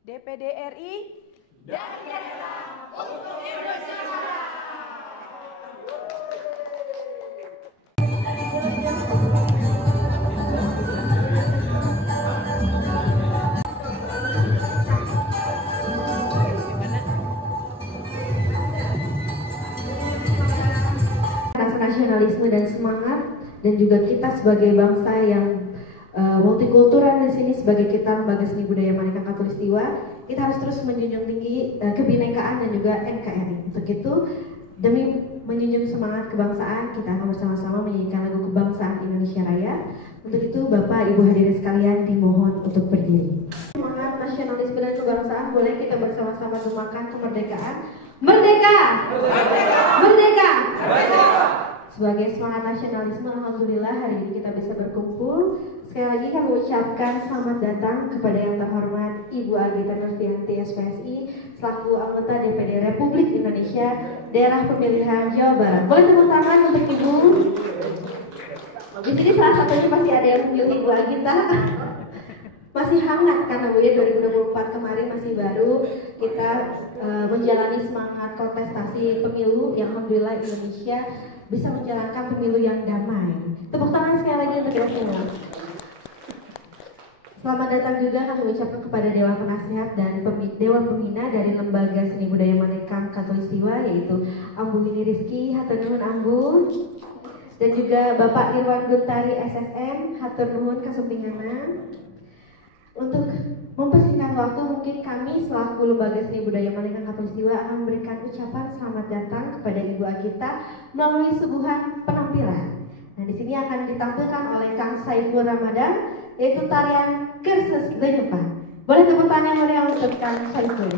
DPD RI dari daerah untuk Indonesia Raya. Rasa nasionalisme dan semangat, dan juga kita sebagai bangsa yang multikultural di sini, sebagai kita lembaga seni budaya Manikang Khatulistiwa, kita harus terus menjunjung tinggi kebinekaan dan juga NKRI. Untuk itu, demi menjunjung semangat kebangsaan, kita akan bersama-sama menyanyikan lagu kebangsaan Indonesia Raya. Untuk itu, Bapak Ibu hadirin sekalian dimohon untuk berdiri. Semangat nasionalisme dan kebangsaan, boleh kita bersama-sama doakan kemerdekaan. Merdeka! Merdeka! Merdeka! Merdeka! Sebagai semangat nasionalisme, alhamdulillah hari ini kita bisa berkumpul. Sekali lagi kami ucapkan selamat datang kepada yang terhormat Ibu Agita Nurfianti SPSI selaku anggota DPD Republik Indonesia daerah pemilihan Jawa Barat. Boleh tepuk tangan untuk Ibu. Di sini salah satunya pasti ada yang memilih Ibu Agita. Masih hangat karena Bu ya 2024 kemarin masih baru kita menjalani semangat kontestasi pemilu yang alhamdulillah Indonesia bisa menjalankan pemilu yang damai. Tepuk tangan sekali lagi untuk kita semua. Selamat datang juga kami ucapkan kepada Dewan Penasehat dan Dewan Pembina dari Lembaga Seni Budaya Manikang Khatulistiwa, yaitu Ambu Wini Rizky, hatur nuhun Ambu, dan juga Bapak Irwan Guntari SSM, hatur nuhun kasumpinganna. Untuk mempersingkat waktu, mungkin kami selaku Lembaga Seni Budaya Manikang Khatulistiwa akan memberikan ucapan selamat datang kepada Ibu Agita melalui suguhan penampilan. Nah, di sini akan ditampilkan oleh Kang Saiful Ramadan, yaitu tarian Kerses Lenyepan. Boleh tepuk tangan yang meriah untuk Kang Saiful.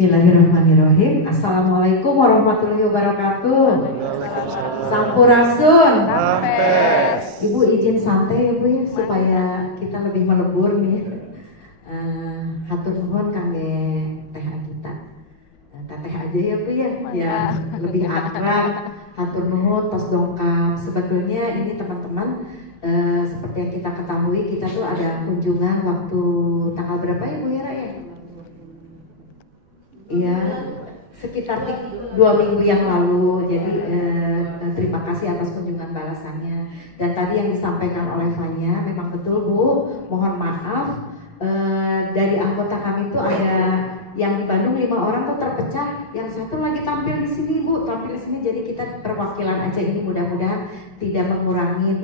Bismillahirrahmanirrahim. Assalamualaikum warahmatullahi wabarakatuh. Sampurasun. Ibu izin santai ya Bu ya, supaya kita lebih melebur nih. Hatur nuhun kangge teh kita. Teteh aja ya Bu ya, ya lebih akrab. Hatur nuhun tos dongkap. Sebetulnya ini teman-teman, seperti yang kita ketahui, kita tuh ada kunjungan waktu tanggal berapa ya Bu ya? Iya, sekitar 2 minggu yang lalu. Jadi terima kasih atas kunjungan balasannya. Dan tadi yang disampaikan oleh Fanya memang betul Bu. Mohon maaf, dari anggota kami itu ada yang di Bandung 5 orang tuh terpecah. Yang satu lagi tampil di sini Bu, tampil di sini. Jadi kita perwakilan aja ini, mudah-mudahan tidak mengurangi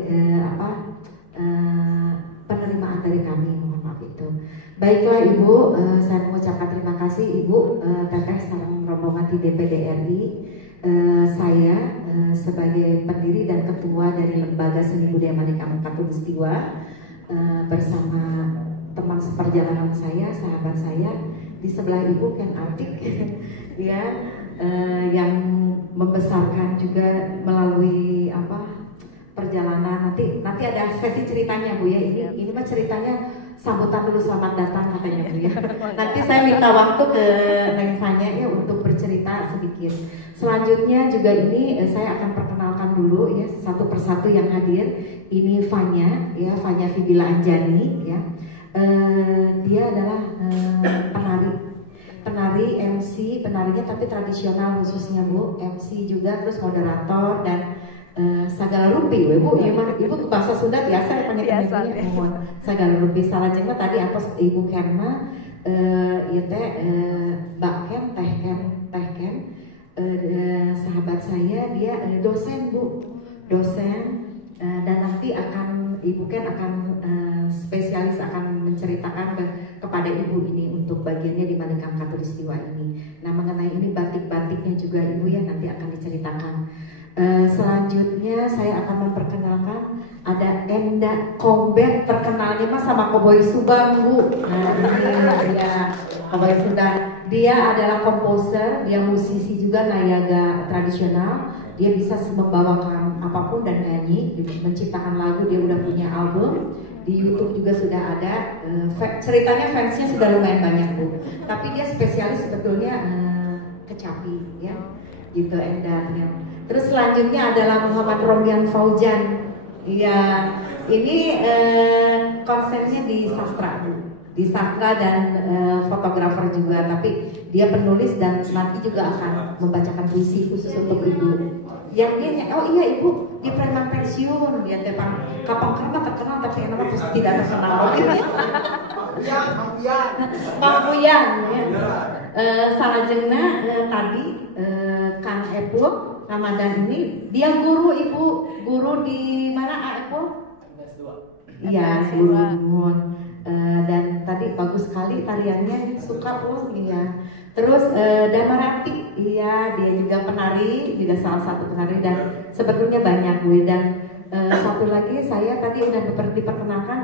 penerimaan dari kami. Mohon maaf itu. Baiklah Ibu, saya mengucapkan terima kasih Ibu Teteh sareng rombongan di DPD RI. Saya sebagai pendiri dan ketua dari Lembaga Seni Budaya Manikam Katulistiwa bersama teman seperjalanan saya, sahabat saya di sebelah Ibu Ken Artik ya, yang membesarkan juga melalui perjalanan. Nanti ada sesi ceritanya Bu ya. Ini mah ceritanya sambutan dulu, selamat datang katanya Bu ya. Nanti saya minta waktu ke Neng Fanya ya untuk bercerita sedikit. Selanjutnya juga ini saya akan perkenalkan dulu ya satu persatu yang hadir. Ini Fanya ya, Fanya Fibila Anjani ya. Dia adalah penari MC, penarinya tapi tradisional khususnya Bu, MC juga, terus moderator dan sagala rupi, Ibu. Ibu bahasa Sunda biasa ya penyanyi mohon sagala rupi. Salajengna tadi atas Ibu Kenma, ieu teh Mbak Ken, Teh Ken, sahabat saya, dia dosen Bu, dan nanti akan Ibu Ken akan spesialis akan menceritakan kepada Ibu ini untuk bagiannya di Manikam Katulistiwa ini. Nah mengenai ini batik-batiknya juga Ibu ya nanti akan diceritakan. Selanjutnya saya akan memperkenalkan ada Enda Kombet, terkenalnya mah sama Koboy Subang Bu. Nah ini dia Koboy Subang. Dia adalah komposer, dia musisi juga nayaga tradisional. Dia bisa membawakan apapun dan nyanyi, menciptakan lagu. Dia udah punya album di YouTube juga sudah ada. Ceritanya fansnya sudah lumayan banyak Bu. Tapi dia spesialis sebetulnya kecapi ya, gitu Enda. Terus selanjutnya adalah Muhammad Romyan Faujan. Iya, ini konsennya di sastra, di sastra dan fotografer juga. Tapi dia penulis dan nanti juga akan membacakan puisi khusus untuk Ibu. Yang dia, oh iya Ibu, di preman pensiun dia tepang kapang karena terkenal tapi enak terus tidak terkenal. Bang Puyan, ya. Salajengna tadi Kang Epul Ramadan ini dia guru Ibu, guru di mana Epul? Iya, guru. Dan tadi bagus sekali tariannya, suka Bu ya. Terus Damarati, iya dia juga penari, juga salah satu penari dan sebetulnya banyak Bu. Dan satu lagi saya tadi udah diperkenalkan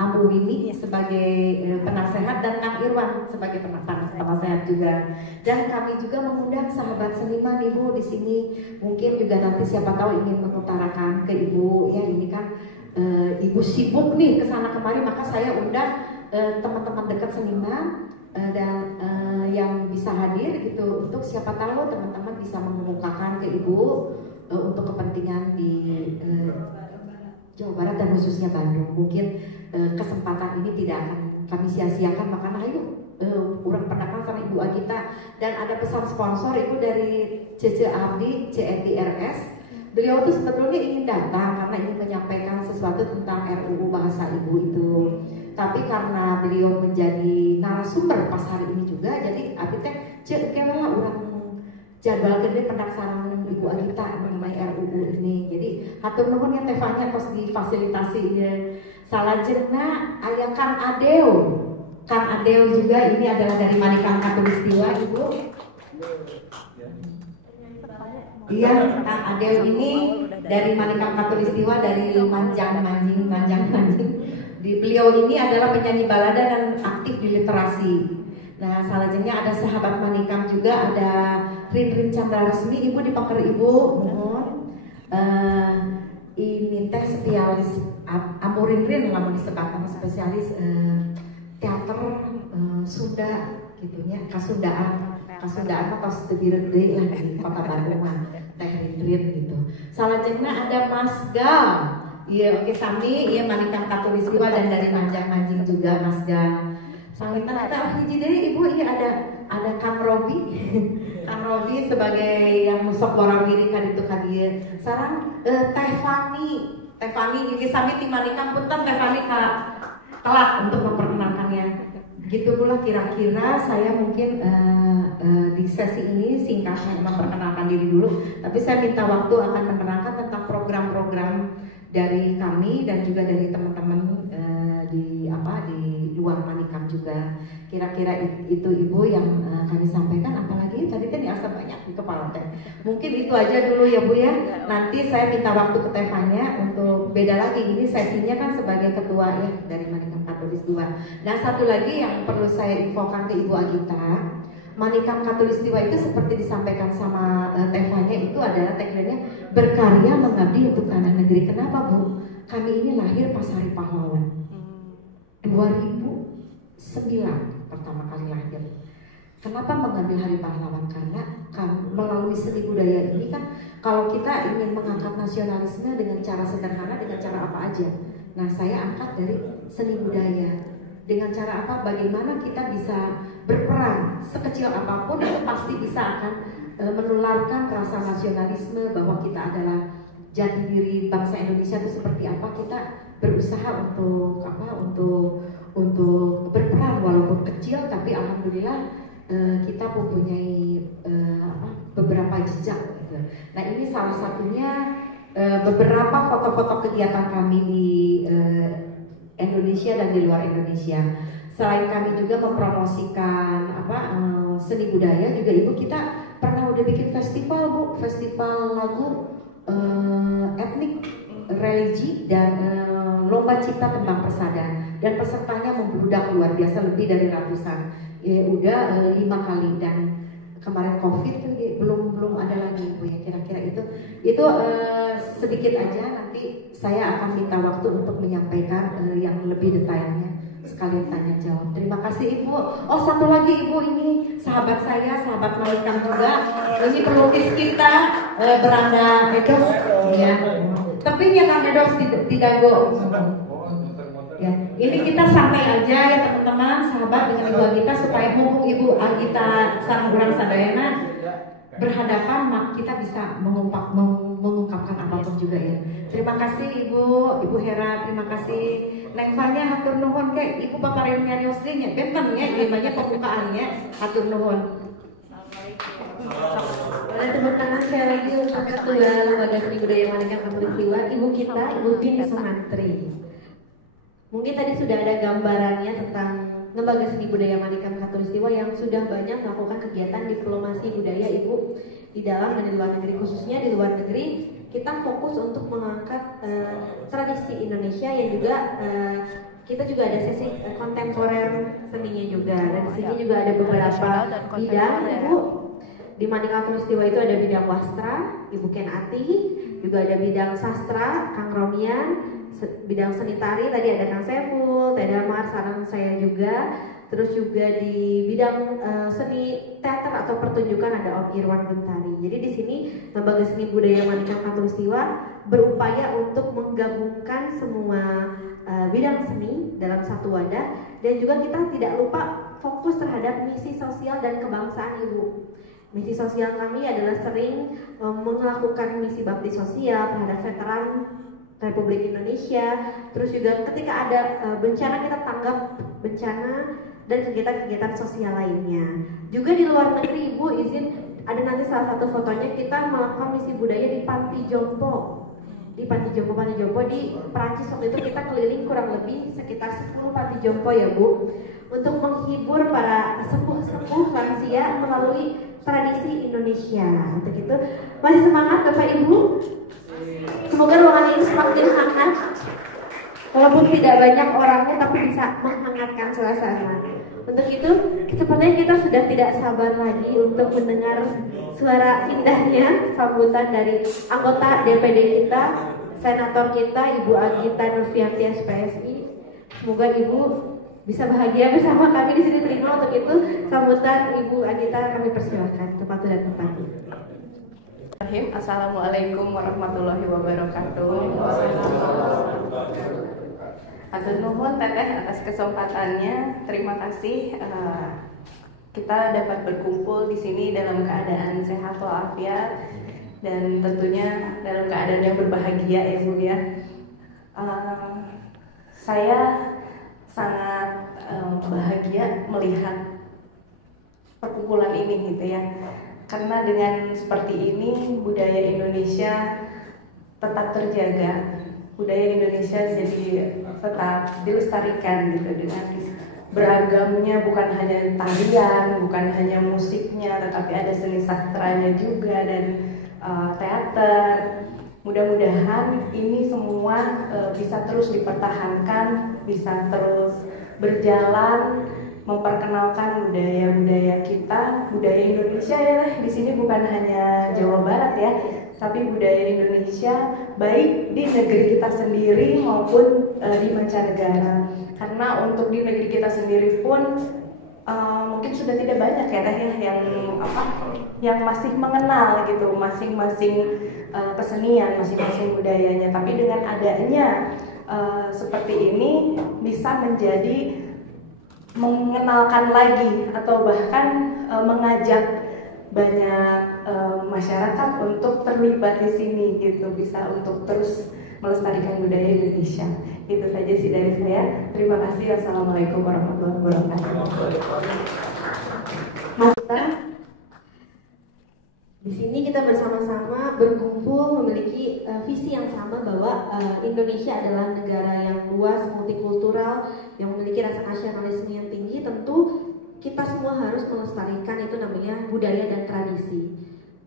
Amu Wini sebagai penasehat dan Kang Irwan sebagai penasehat juga. Dan kami juga mengundang sahabat seniman Ibu di sini. Mungkin juga nanti siapa tahu ingin mengutarakan ke Ibu ya, ini kan Ibu sibuk nih kesana kemari, maka saya undang teman-teman dekat seniman dan yang bisa hadir gitu, untuk siapa tahu teman-teman bisa mengemukakan ke Ibu untuk kepentingan di Jawa Barat dan khususnya Bandung. Mungkin kesempatan ini tidak akan kami sia-siakan, makanya ayo urang pendapat sama Ibu Agita. Dan ada pesan sponsor Ibu dari CC Abdi, CETRS. Beliau tuh sebetulnya ingin datang karena ingin menyampaikan sesuatu tentang RUU bahasa Ibu itu. Tapi karena beliau menjadi narasumber pas hari ini juga, jadi Abdi teh cek lah orang jadwal gede pendaftaran Ibu Agita mengenai RUU ini. Jadi hatur nuhun ya Tevanya tos difasilitasi ya. Salajengna aya Kang Adeo. Kang Adeo juga ini adalah dari Manikam Katulistiwa Ibu. Iya, Kang Adeo ini dari Manikam Katulistiwa, dari Manjang Manjing. Beliau ini adalah penyanyi balada dan aktif di literasi. Nah, salajengnya ada sahabat manikam juga, ada Rin Chandra Resmi, Ibu dipaker Ibu, mohon. Ini teh spesialis Amurin lamun disebutkan spesialis teater Sunda gitunya, Kasundaan atau sedih lah di Kota Bandung mah teh Rin gitu. Salajengna ada Mas Gal. Iya, oke sami, iya manikam Katulistiwa dan dari Manjang juga Mas Gal. Sangitan kita hiji deui Ibu, iya ada Kang Robi. Kang Robi sebagai yang musok warawiri kaditu kadieu. Sareng Teh Fani iki sami tim manikam punten Teh Fani kelak untuk memperkenalkannya. Gitu pula kira-kira saya mungkin di sesi ini singkatnya memperkenalkan diri dulu, tapi saya minta waktu akan menerangkan tentang program-program dari kami dan juga dari teman-teman di luar manikam juga. Kira-kira itu Ibu yang kami sampaikan, apalagi tadi kan diasa banyak di kepala teh. Mungkin itu aja dulu ya Bu ya. Nanti saya minta waktu ke Tevanya untuk beda lagi, ini sesinya kan sebagai ketua ya dari Manikam Katulistiwa. Dan satu lagi yang perlu saya infokan ke Ibu Agita, Manikam Katulistiwa itu seperti disampaikan sama Tevanya, itu adalah tagline-nya berkarya mengabdi untuk tanah negeri. Kenapa Bu? Kami ini lahir pas Hari Pahlawan 2009 pertama kali lahir. Kenapa mengambil Hari Pahlawan? Karena melalui seni budaya ini kan kalau kita ingin mengangkat nasionalisme dengan cara sederhana, dengan cara apa aja. Nah, saya angkat dari seni budaya. Dengan cara apa? Bagaimana kita bisa berperan sekecil apapun itu pasti bisa akan menularkan rasa nasionalisme bahwa kita adalah jati diri bangsa Indonesia itu seperti apa. Kita berusaha untuk berperan walaupun kecil, tapi alhamdulillah kita mempunyai beberapa jejak gitu. Nah, ini salah satunya beberapa foto-foto kegiatan kami di Indonesia dan di luar Indonesia. Selain kami juga mempromosikan seni budaya juga Ibu, kita pernah udah bikin festival Bu, festival lagu etnik, religi dan lomba cipta tembang persada, dan pesertanya membludak luar biasa, lebih dari ratusan. Udah 5 kali, dan kemarin COVID kan belum ada lagi Bu ya. Kira-kira itu sedikit aja, nanti saya akan minta waktu untuk menyampaikan yang lebih detailnya sekalian tanya jawab. Terima kasih Ibu. Oh, satu lagi Ibu, ini sahabat saya, sahabat Malikam juga. Ini pelukis kita Beranda Edos ya. Tapi yang Kang Edos tidak go. Ya, ini kita santai aja ya teman-teman, sahabat dengan Ibu Agita, supaya mumpung Ibu Agita sareng urang sadayana berhadapan, kita bisa mengungkapkan apapun juga ya. Terima kasih Ibu Hera, terima kasih Neng Fanya, hatur nuhun ke Ibu Bapak Renianios nya, benten ya, ini banyak pembukaannya, hatur nuhun. Boleh tepuk tangan sekali lagi untuk Ketua Lembaga Seni Budaya Manikam Katulistiwa, Ibu kita, Ibu Vini Sumantri. Mungkin tadi sudah ada gambarannya tentang Lembaga Seni Budaya Manikam Katulistiwa yang sudah banyak melakukan kegiatan diplomasi budaya Ibu di dalam dan di luar negeri. Khususnya di luar negeri kita fokus untuk mengangkat tradisi Indonesia, yang juga kita juga ada sesi kontemporer seninya juga, dan di sini juga ada beberapa bidang Ibu. Di Manikam Katulistiwa itu ada bidang wastra, Ibu Ken Ati, juga ada bidang sastra, Kang Romian, bidang seni tari tadi ada Kang Saiful, Teh Damar, sarang saya juga. Terus juga di bidang seni teater atau pertunjukan ada Om Irwan Bentari. Jadi di sini Lembaga Seni Budaya Manikam Katulistiwa berupaya untuk menggabungkan semua bidang seni dalam satu wadah, dan juga kita tidak lupa fokus terhadap misi sosial dan kebangsaan Ibu. Misi sosial kami adalah sering melakukan misi bakti sosial terhadap veteran Republik Indonesia. Terus juga ketika ada bencana, kita tanggap bencana dan kegiatan-kegiatan sosial lainnya. Juga di luar negeri Ibu, izin ada nanti salah satu fotonya, kita melakukan misi budaya di Panti Jompo. Di Panti Jompo di Perancis. Waktu itu kita keliling kurang lebih sekitar 10 Panti Jompo ya Bu, untuk menghibur para sepuh-sepuh lansia melalui tradisi Indonesia. Untuk itu masih semangat Bapak Ibu. Semoga ruangan ini semakin hangat, walaupun tidak banyak orangnya tapi bisa menghangatkan suasana. Untuk itu, sepertinya kita sudah tidak sabar lagi untuk mendengar suara indahnya sambutan dari anggota DPD kita, senator kita, Ibu Agita Nurfianti SPSI. Semoga Ibu bisa bahagia bersama kami di sini. Terima untuk itu sambutan Ibu Agita, kami persilakan tempat dan tempatnya. Assalamualaikum warahmatullahi wabarakatuh. Atur nuhun teteh atas kesempatannya. Terima kasih kita dapat berkumpul di sini dalam keadaan sehat walafiat dan tentunya dalam keadaan yang berbahagia ya Bu ya. Saya sangat bahagia melihat perkumpulan ini gitu ya. Karena dengan seperti ini budaya Indonesia tetap terjaga, budaya Indonesia jadi tetap dilestarikan gitu dengan beragamnya, bukan hanya tarian, bukan hanya musiknya, tetapi ada seni sastranya juga dan teater. Mudah-mudahan ini semua bisa terus dipertahankan, bisa terus berjalan, memperkenalkan budaya-budaya kita, budaya Indonesia ya. Di sini bukan hanya Jawa Barat ya, tapi budaya Indonesia baik di negeri kita sendiri maupun di mancanegara. Karena untuk di negeri kita sendiri pun mungkin sudah tidak banyak ya yang masih mengenal gitu masing-masing kesenian, masing-masing budayanya. Tapi dengan adanya seperti ini bisa menjadi mengenalkan lagi atau bahkan mengajak banyak masyarakat untuk terlibat di sini gitu, bisa untuk terus melestarikan budaya Indonesia. Itu saja sih dari saya. Terima kasih. Wassalamualaikum warahmatullahi wabarakatuh. Di sini kita bersama-sama berkumpul memiliki visi yang sama bahwa Indonesia adalah negara yang luas, multikultural, yang memiliki rasa nasionalisme yang tinggi. Tentu kita semua harus melestarikan itu namanya budaya dan tradisi.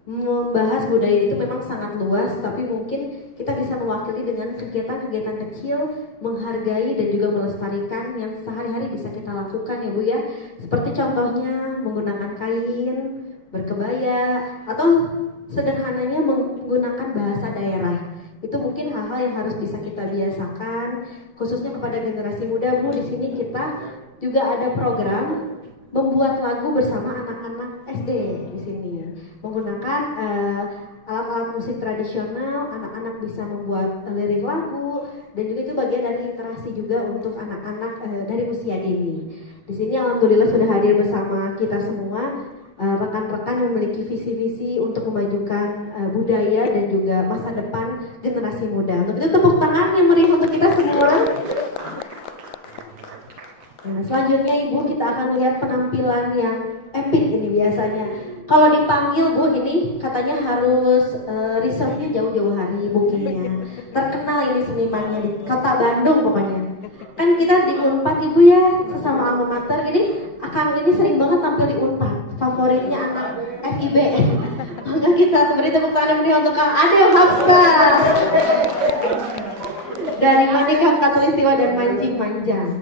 Membahas budaya itu memang sangat luas, tapi mungkin kita bisa mewakili dengan kegiatan-kegiatan kecil, menghargai dan juga melestarikan yang sehari-hari bisa kita lakukan ya Bu ya. Seperti contohnya menggunakan kain, berkebaya, atau sederhananya menggunakan bahasa daerah. Itu mungkin hal-hal yang harus bisa kita biasakan, khususnya kepada generasi muda Bu. Di sini kita juga ada program membuat lagu bersama anak-anak SD di sini ya. Menggunakan alat-alat musik tradisional, anak-anak bisa membuat lirik lagu, dan juga itu bagian dari literasi juga untuk anak-anak dari usia dini. Di sini alhamdulillah sudah hadir bersama kita semua. Rekan-rekan memiliki visi-visi untuk memajukan budaya dan juga masa depan generasi muda. Untuk itu tepuk tangan yang meriah untuk kita semua. Nah, selanjutnya Ibu, kita akan melihat penampilan yang epic ini biasanya. Kalau dipanggil Bu, ini katanya harus reserve-nya jauh-jauh hari bookingnya. Terkenal ini senimannya di kota Bandung pokoknya. Kan kita di Unpad Ibu ya, sesama alma mater ini, Akang ini sering banget tampil di Unpad. Favoritnya anak FIB. Maka kita beri tepuk tangan untuk Kang Adel Hapska dari Manikam Katulistiwa dan Mancing Manja.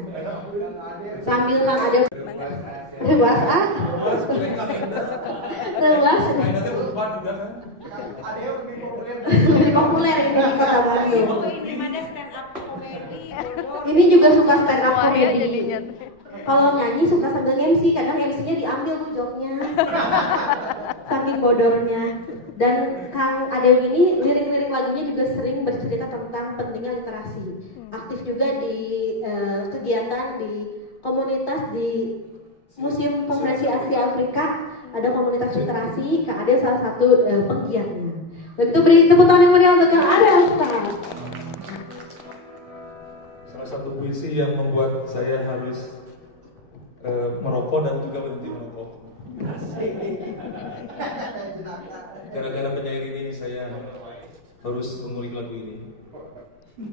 Sambil Kang Adel rewas rewas lebih populer ini di Kota Bandung. Ini juga suka stand up comedy. Kalau nyanyi suka sambil MC, kadang MC-nya diambil tuh joknya, saking bodornya. Dan Kang Adel ini lirik-lirik lagunya juga sering bercerita tentang pentingnya literasi. Aktif juga di kegiatan di komunitas di Museum Konferensi Asia Afrika, ada komunitas literasi. Kang Adel salah satu penggiatnya. Begitu beri tepuk tangan yang meriah untuk Kang Adel. Salah satu puisi yang membuat saya harus merokok dan juga berhenti merokok. Gara-gara penyair ini saya harus mengulik lagu ini.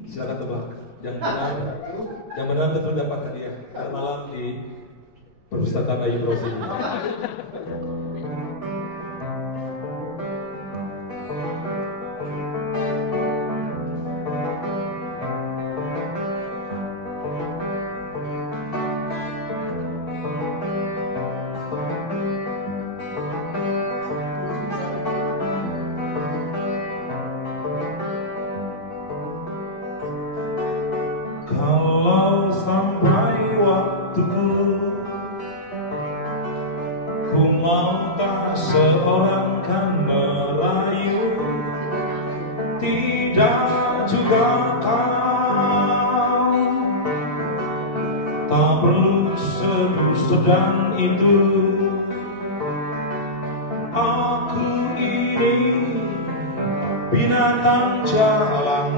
Silakan tebak. Yang benar tentu dapat hadiah. Ntar malam di perpustakaan Ayu Bros ini. Kalau sampai waktuku, ku mau tak seorang kan merayu, tidak juga kau. Tak perlu sedang itu. Aku ini binatang jalan,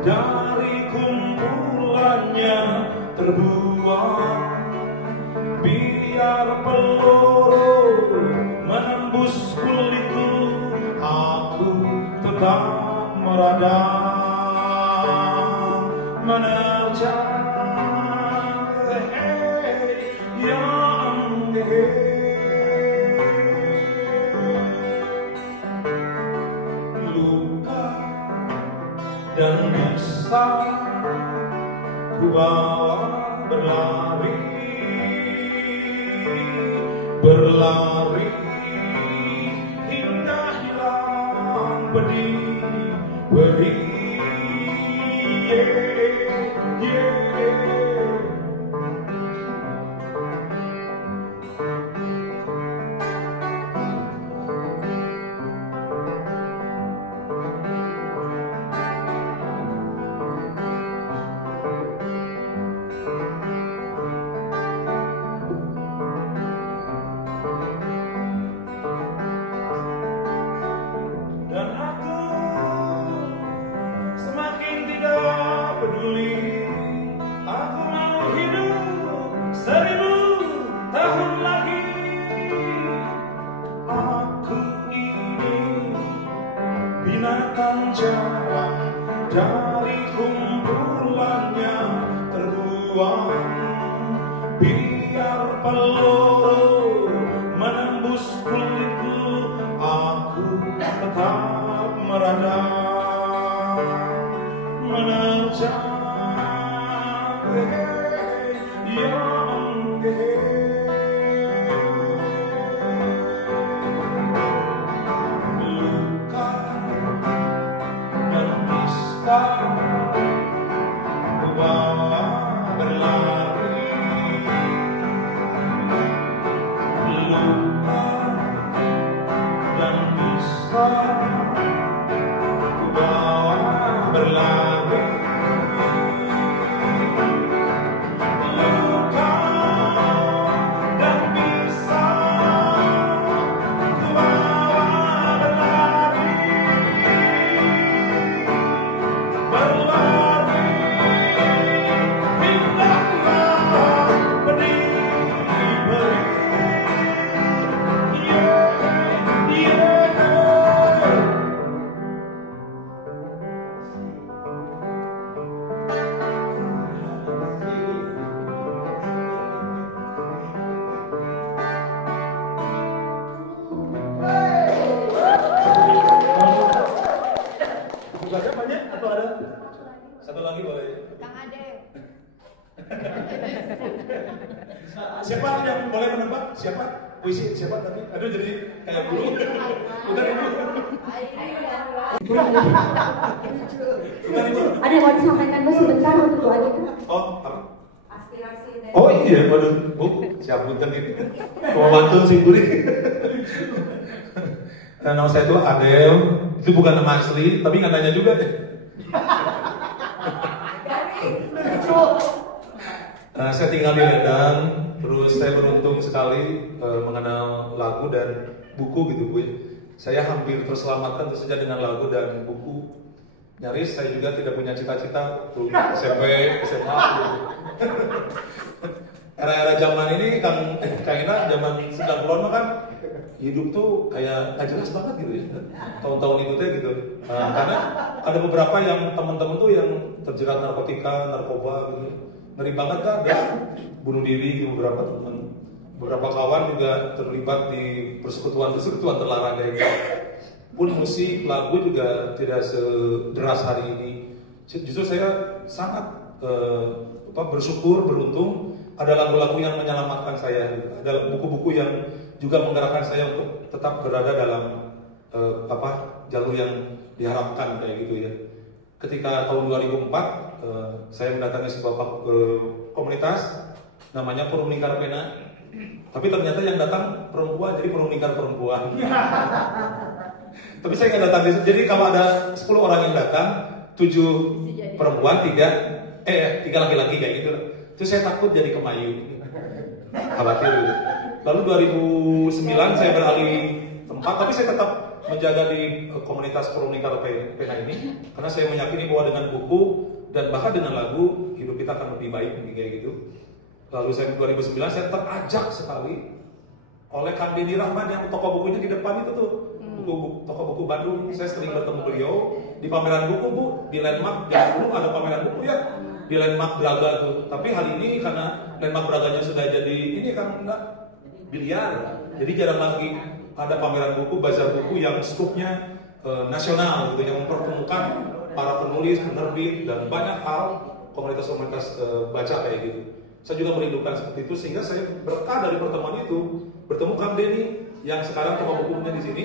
dari kumpulannya terbuat. Biar peluru menembus kulitku, aku tetap meradang, menerjang. Luka dan bisa ku bawa berlari, berlari hingga hilang pedih. Dan aku semakin tidak peduli. Aku mau hidup 1000 tahun lagi. Aku ini binatang jalan, dari kumpulannya terbuang. Biar peluru menembus kulitku, aku tetap meradang, menerjang. Luka dan bisa ku bawa berlari. Luka dan bisa ku bawa berlari. Luka dan bisa ku bawa berlari, berlari hingga hilang pedih. Bukannya banyak atau ada? Satu lagi boleh. Kang Ade. Siapa yang boleh menebak? Siapa? Puisi siapa tadi? Aduh jadi kayak guru. Bukan ibu. Bukan ibu. Ada yang mau disampaikan Bu sebentar untuk doa gitu? Oh, apa? Aspirasi dari Oh iya, waduh, Bu, siap punten ini. Mau bantu sih Budi. Nama saya itu Adel, itu bukan nama asli, tapi nggak nanya juga deh. Saya tinggal di Medan, terus saya beruntung sekali mengenal lagu dan buku gitu Bu. Saya hampir terselamatkan tentu saja dengan lagu dan buku. Nyaris saya juga tidak punya cita-cita untuk SMP, SMA. Era-era zaman ini Kang Ina zaman 90-an mah kan hidup tuh kayak nggak jelas banget gitu ya. Tahun-tahun itu teh gitu. Karena ada beberapa yang teman-teman tuh yang terjerat narkotika, narkoba gitu. Ngeri banget kan, ada bunuh diri gitu beberapa teman. Beberapa kawan juga terlibat di persekutuan terlarang kayak gitu. Pun musik, lagu juga tidak sederas hari ini. Justru saya sangat bersyukur, beruntung ada lagu-lagu yang menyelamatkan saya, ada buku-buku yang juga menggerakkan saya untuk tetap berada dalam jalur yang diharapkan kayak gitu ya. ketika tahun 2004 saya mendatangi sebuah komunitas namanya Forum Lingkar Pena. Tapi ternyata yang datang perempuan, jadi Forum Lingkar Perempuan. Tapi saya nggak datang. Jadi kalau ada 10 orang yang datang, 7 perempuan, 3 laki-laki kayak gitu. Terus saya takut jadi kemayu. Khawatir. Lalu 2009 saya beralih tempat, tapi saya tetap menjaga di komunitas Forum Lingkar Pena ini, karena saya meyakini bahwa dengan buku dan bahkan dengan lagu hidup kita akan lebih baik kayak gitu. Lalu saya 2009 saya terajak sekali oleh Kang Denny Rahman yang toko bukunya di depan itu tuh, toko buku Bandung. Saya sering bertemu beliau di pameran buku, Bu, di Landmark. Dulu ada pameran buku ya di Landmark Braga tuh. Tapi hari ini karena Landmark Braganya sudah jadi ini kan enggak biliar, jadi jarang lagi ada pameran buku, bazar buku yang skupnya nasional gitu, yang mempertemukan para penulis, penerbit dan banyak hal komunitas-komunitas baca kayak gitu. Saya juga merindukan seperti itu, sehingga saya berkah dari pertemuan itu bertemu Kang Denny yang sekarang toko bukunya di sini.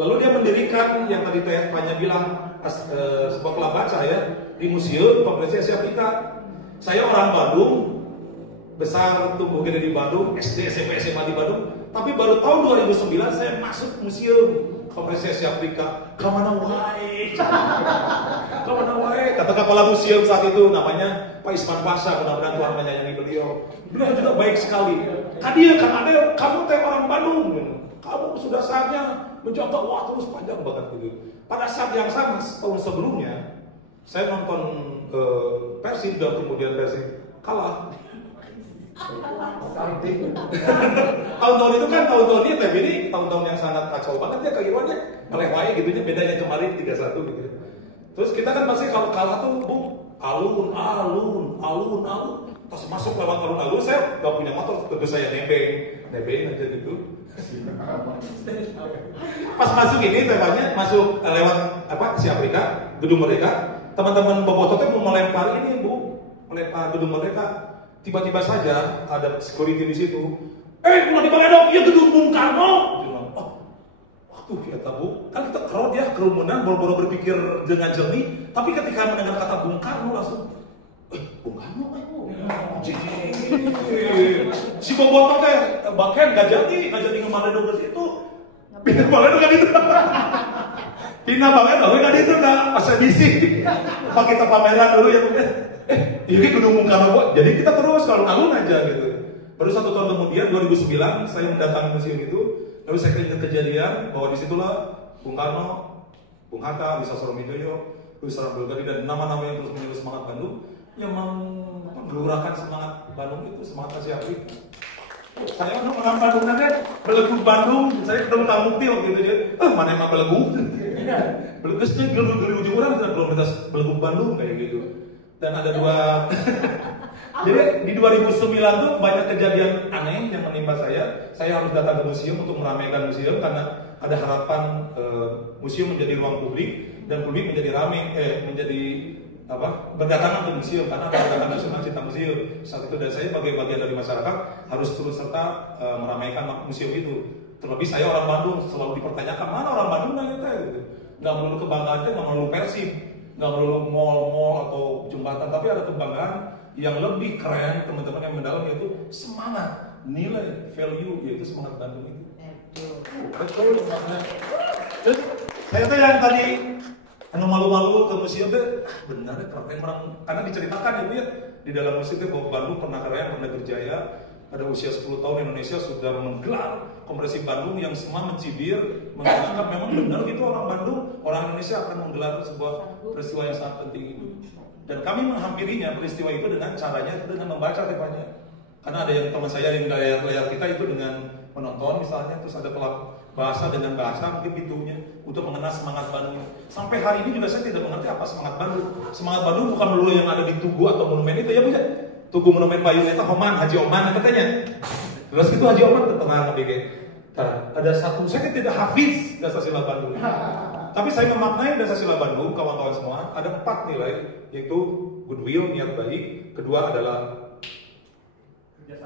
Lalu dia mendirikan yang tadi Tanya bilang sebuah klub baca ya di Museum Konferensi Asia Afrika. Saya orang Bandung, besar tumbuh gede di Bandung, SD, SMP, SMA di Bandung. Tapi baru tahun 2009 saya masuk Museum Konferensi Asia Afrika. Kamana wae? Kamana wae? Kata kepala museum saat itu namanya Pak Isman Pasha, mudah-mudahan Tuhan menyayangi beliau. Beliau juga baik sekali. Kadia, Kang Adel, kamu teh orang Bandung. Kamu sudah saatnya mencontoh, wah terus panjang banget gitu. Pada saat yang sama tahun sebelumnya saya nonton Persib dan kemudian Persib kalah. Tahun-tahun itu kan tahun-tahun ini tahun-tahun yang sangat kacau banget ya kehidupannya, melewai gitunya, bedanya kemarin 3-1 gitu. Terus kita kan pasti kalau kalah tuh alun. Pas masuk lewat alun-alun, saya gak punya motor, tentu saya nebeng aja gitu. Pas masuk ini temanya masuk lewat Asia Afrika, Gedung Merdeka, teman-teman bobotoh mau melempar ini melempar Gedung Merdeka. Tiba-tiba saja ada security di situ. Pulang di Baledok, ya Gedung Bung Karno. Waduh, ya Bu, kan kita crowd ya, kerumunan, boro-boro berpikir dengan jernih. Tapi ketika mendengar kata Bung Karno langsung, Bung Karno si bobotoh teh bahkan gak jadi nge-Baledok ke situ. Pindah Baledok kan itu. Pindah Baledok kan itu pas edisi. Pak kita pameran dulu ya. Ini Gedung Bung Karno, jadi kita terus kalau alun aja gitu. Baru 1 tahun kemudian 2009 saya mendatangi museum itu, lalu saya ingat kejadian bahwa disitulah Bung Karno, Bung Hatta, Bisa Soromijoyo, Louis Abdul Ghani dan nama-nama yang terus menyebut semangat Bandung yang menggelurakan semangat Bandung itu, semangat Asia Afrika. Saya orang Bandung kan belegu Bandung, saya ketemu Kang Mukti waktu itu dia, mana emang belegu? Belegusnya gelu-gelu ujung orang belum lintas belegu Bandung kayak gitu. Dan ada 2 jadi di 2009 tuh banyak kejadian aneh yang menimpa saya. Saya harus datang ke museum untuk meramaikan museum karena ada harapan museum menjadi ruang publik dan publik menjadi berdatangan ke museum karena ada gerakan nasional cinta museum saat itu. Dan saya sebagai bagian dari masyarakat harus turut serta meramaikan museum itu. Terlebih saya orang Bandung, selalu dipertanyakan mana orang Bandung gitu. Nggak melulu kebanggaannya, nggak melulu Persib, nggak melulu mall-mall atau jembatan, tapi ada kebanggaan yang lebih keren teman-teman yang mendalam, yaitu semangat, nilai, value, yaitu semangat Bandung itu. Betul. Terus saya tuh yang tadi malu-malu ke museum tuh benar ya keren orang, karena diceritakan ya Bu ya di dalam museum itu bahwa Bandung pernah keren, pernah berjaya. Pada usia 10 tahun Indonesia sudah menggelar Konferensi Bandung yang semua mencibir, mengatakan memang benar gitu orang Bandung, orang Indonesia akan menggelar sebuah peristiwa yang sangat penting itu. Dan kami menghampirinya peristiwa itu dengan caranya itu dengan membaca temanya. Karena ada yang teman saya yang layar kita itu dengan menonton misalnya, terus ada bahasa dengan bahasa mungkin pintunya untuk mengenal semangat Bandung. Sampai hari ini juga saya tidak mengerti apa semangat Bandung. Semangat Bandung bukan melulu yang ada di Tugu atau monumen itu ya Bu ya. Tugu monumen Bayu itu Homan, Haji Oman katanya. Terus itu Haji Oman tetengah KBG. Ada satu, saya tidak hafiz dasar sila Bandung. Tapi saya memaknai dasar sila Bandung, kawan-kawan semua, ada 4 nilai, yaitu goodwill, niat baik. Kedua adalah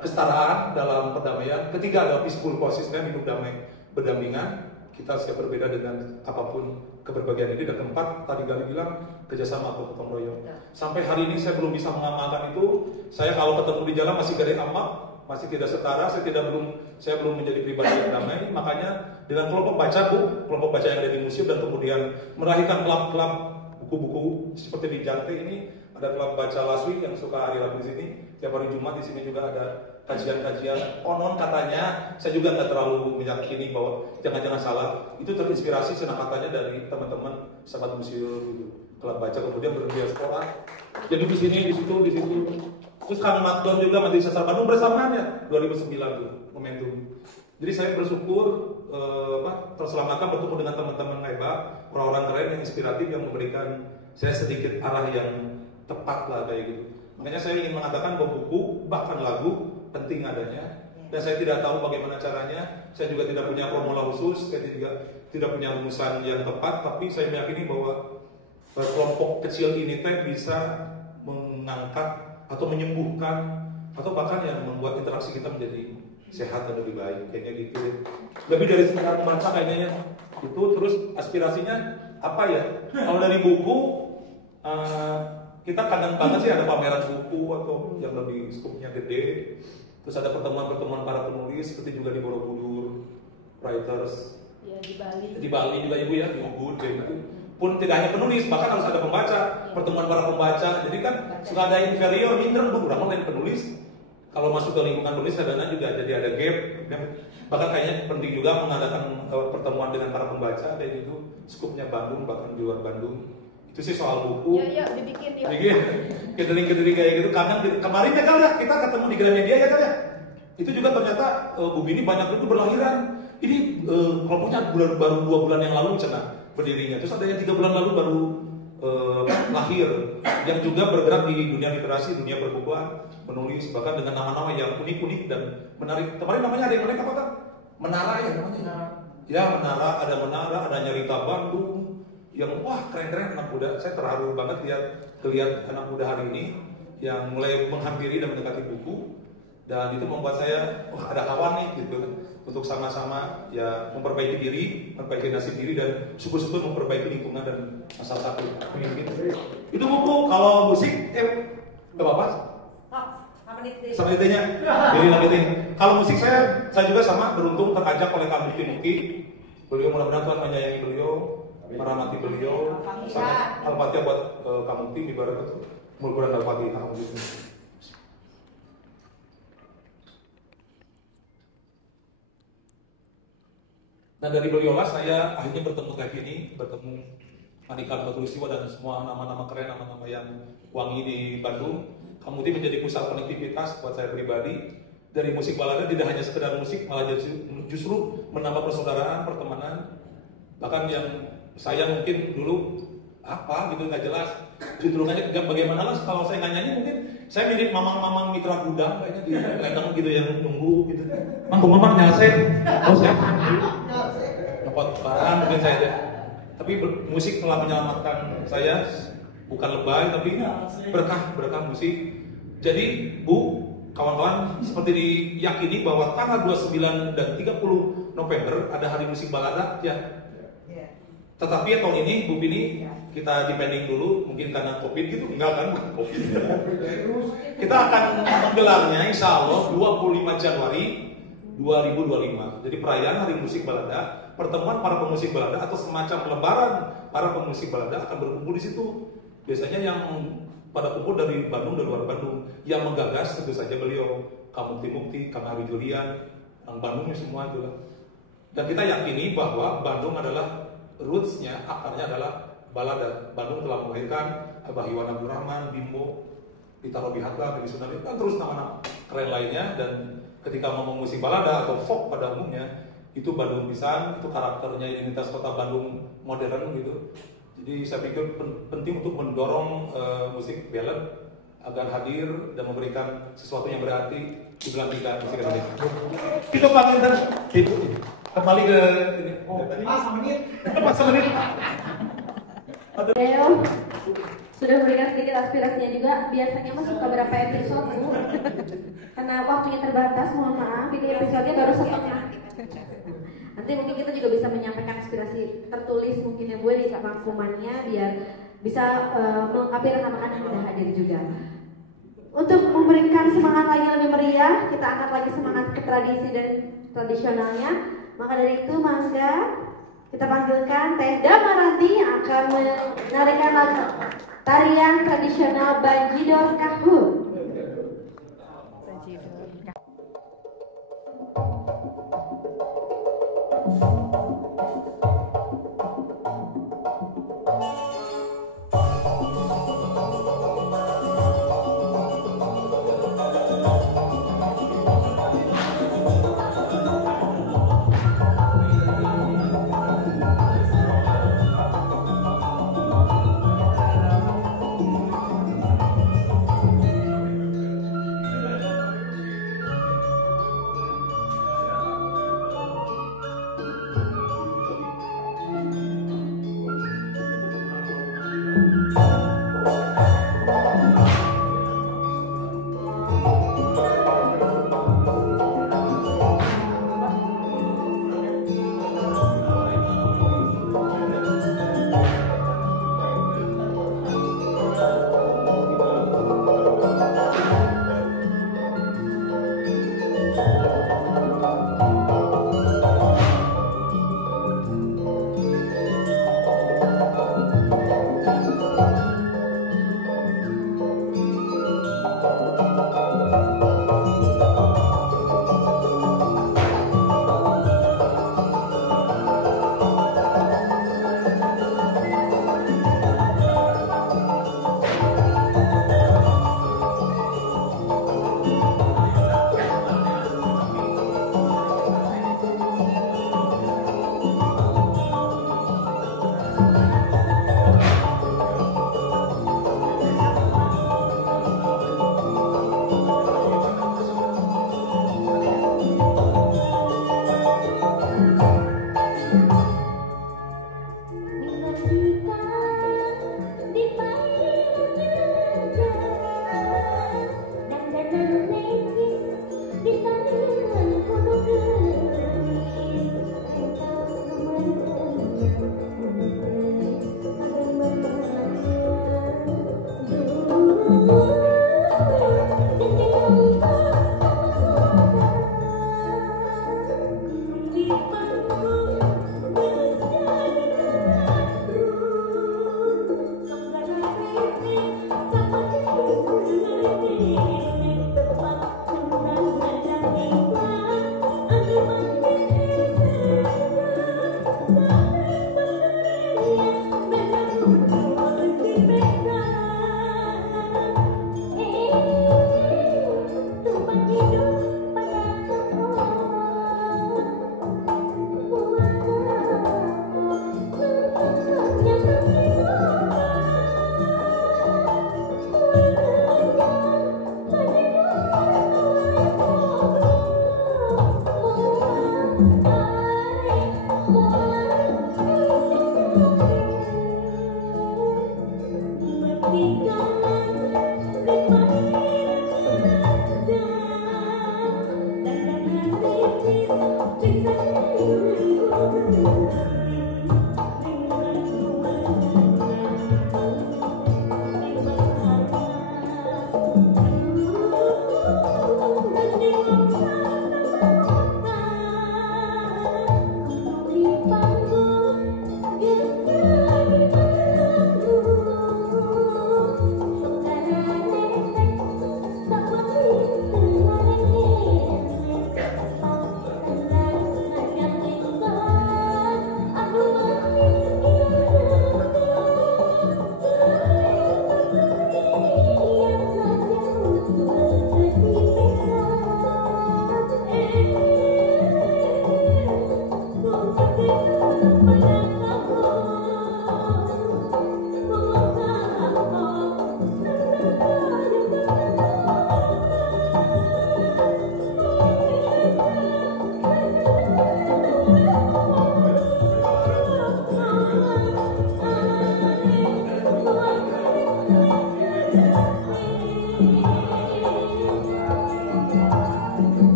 kesetaraan dalam perdamaian. Ketiga adalah peaceful coexistence, hidup damai berdampingan. kita siap berbeda dengan apapun keberbagian ini. Dan keempat, tadi Gali bilang kerjasama atau gotong royong. Sampai hari ini saya belum bisa mengamalkan itu. Saya kalau ketemu di jalan masih gak amak, masih tidak setara. Saya belum menjadi pribadi yang damai. Makanya dengan kelompok baca yang ada di museum, dan kemudian melahirkan klub-klub buku-buku seperti di Jante ini. Ada klub baca Laswi yang suka hari Rabu di sini. Tiap hari Jumat di sini juga ada kajian-kajian. Konon katanya, saya juga nggak terlalu meyakini bahwa jangan-jangan salah. Itu terinspirasi senang katanya dari teman-teman sahabat museum gitu. Klub baca kemudian berdiaspora. Jadi di sini, di situ. Terus Kang Magdon juga Majelis Sastra Bandung bersamaan ya 2009 tuh momentum. Jadi saya bersyukur terselamatkan bertemu dengan teman-teman hebat, orang-orang keren yang inspiratif yang memberikan saya sedikit arah yang tepat lah kayak gitu. Makanya saya ingin mengatakan bahwa buku bahkan lagu penting adanya, dan saya tidak tahu bagaimana caranya. Saya juga tidak punya formula khusus, saya tidak punya rumusan yang tepat, tapi saya meyakini bahwa kelompok kecil ini bisa mengangkat atau menyembuhkan atau bahkan yang membuat interaksi kita menjadi sehat dan lebih baik, kayaknya gitu. Lebih dari sekedar membaca kayaknya itu. Terus aspirasinya apa ya? Kalau dari buku kita kadang banget sih ada pameran buku atau yang lebih skupnya gede. Terus ada pertemuan-pertemuan para penulis seperti juga di Borobudur Writers. Ya, di Bali juga Ibu ya, di Ubud kayak gitu. Pun tidak hanya penulis, bahkan harus ada pembaca, pertemuan para pembaca. Jadi kan suka ada inferior, minder, kurang lain penulis. Kalau masuk ke lingkungan penulis kadang juga jadi ada gap. Bahkan kayaknya penting juga mengadakan pertemuan dengan para pembaca kayak gitu. Skupnya Bandung, bahkan di luar Bandung. Itu sih soal buku. Iya, dibikin ya. Kedering kayak gitu. Karena kemarin ya kan ya, kita ketemu di Gramedia ya kan ya. Itu juga ternyata Bu Bini banyak itu berlahiran. Ini kelompoknya baru 2 bulan yang lalu berdirinya. Terus ada yang 3 bulan lalu baru lahir, yang juga bergerak di dunia literasi, dunia perbukuan, menulis, bahkan dengan nama-nama yang unik-unik dan menarik. Kemarin namanya ada yang menarik apa kan? Menara ya namanya. Ya Menara, ada Nyarita Bandung. Yang wah keren-keren anak muda. Saya terharu banget lihat anak muda hari ini yang mulai menghampiri dan mendekati buku, dan itu membuat saya ada kawan nih gitu untuk sama-sama ya memperbaiki diri, memperbaiki nasib diri, dan syukur-syukur memperbaiki lingkungan dan masyarakat gitu. Itu buku. Kalau musik nggak apa-apa. Sama ditanya. Jadi lanjutin. Kalau musik saya juga sama beruntung terajak oleh Kang Muki. Beliau mudah-mudahan Tuhan menyayangi beliau, merahmati beliau. Sangat Al-Fatihah buat Kang Muki ibarat itu mul-mulan Al-Fatihah gitu. Nah dari beliaulah saya akhirnya bertemu Kevin, bertemu Andika Batulistiwa dan semua nama-nama keren, nama-nama yang wangi di Bandung. Kemudian menjadi pusat konektivitas buat saya pribadi. Dari musik balada tidak hanya sekedar musik, malah justru menambah persaudaraan, pertemanan. Bahkan yang saya mungkin dulu apa gitu nggak jelas, cenderungannya bagaimana lah kalau saya nggak nyanyi, mungkin saya mirip mamang-mamang mitra gudang kayaknya di ledeng gitu yang nunggu gitu. Mamang nyasek, saya dapat barang mungkin saya deh. Tapi musik telah menyelamatkan saya, bukan lebay tapi berkah musik. Jadi Bu, kawan-kawan seperti diyakini bahwa tanggal 29 dan 30 November ada Hari Musik Balada ya. Tetapi ya tahun ini Bu Bini kita dipending dulu, mungkin karena COVID gitu, enggak kan, bukan COVID. Kita akan menggelarnya insya Allah 25 Januari 2025. Jadi perayaan Hari Musik Balada, pertemuan para pemusik balada atau semacam lebaran para pemusik balada akan berkumpul di situ. Biasanya yang pada kumpul dari Bandung, dari luar Bandung, yang menggagas tentu saja beliau, Kang Mukti, Kang Hari Julian, Kang Bandung semua itu lah. Dan kita yakini bahwa Bandung adalah rootsnya, akarnya adalah balada. Bandung telah melahirkan Abah Iwan Abdul Rahman, Bimbo, Rita Robihatta, Dewi Sunari, dan terus nama-nama keren lainnya. Dan ketika ngomong musik balada atau folk pada umumnya, itu Bandung pisan, itu karakternya identitas kota Bandung modern gitu. Jadi saya pikir penting untuk mendorong musik ballad agar hadir dan memberikan sesuatu yang berarti di bulan kita musik Indonesia. Kita panggil dan kembali ke ini. Pas menit. Leo sudah memberikan sedikit aspirasinya juga. Biasanya masuk ke beberapa episode Bu, karena waktunya terbatas. Mohon maaf, ini episodenya baru setengah. Nanti mungkin kita juga bisa menyampaikan aspirasi tertulis mungkin ya Bu di rangkumannya biar bisa melengkapi rekan-rekan yang sudah hadir juga. Untuk memberikan semangat lagi lebih meriah, kita angkat lagi semangat ke tradisi dan tradisionalnya. Maka dari itu mangga kita panggilkan Teh Damaranti yang akan menarikan lagu tarian tradisional Banjidor Kahur.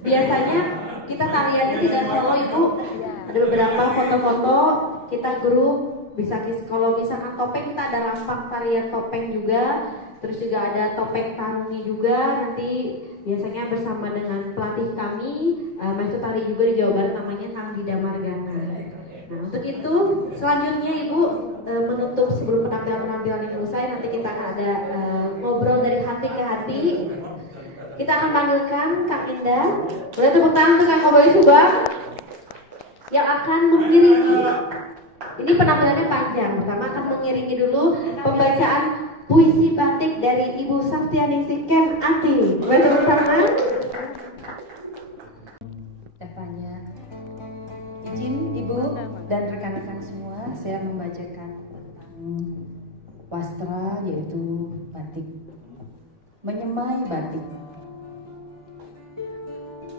Biasanya kita tariannya tidak solo Ibu. Ada beberapa foto-foto kita grup, bisa kalau misalkan topeng kita ada rampak tarian topeng juga, terus juga ada topeng tarungi juga. Nanti biasanya bersama dengan pelatih kami, maestro tari juga di Jawa Barat namanya Kang Dida Margana. Nah untuk itu selanjutnya Ibu menutup sebelum penampilan ini selesai, nanti kita akan ada ngobrol dari hati ke hati. Kita akan panggilkan Kak Indah. Boleh tepuk tangan untuk Kang Koboy Subang yang akan mengiringi. Ini penampilannya panjang. Pertama akan mengiringi dulu pembacaan puisi batik dari Ibu Saptianingsih Ken Ati. Boleh tepuk tangan. Evanya, izin Ibu dan rekan-rekan semua, saya membacakan tentang wastra yaitu batik. Menyemai batik.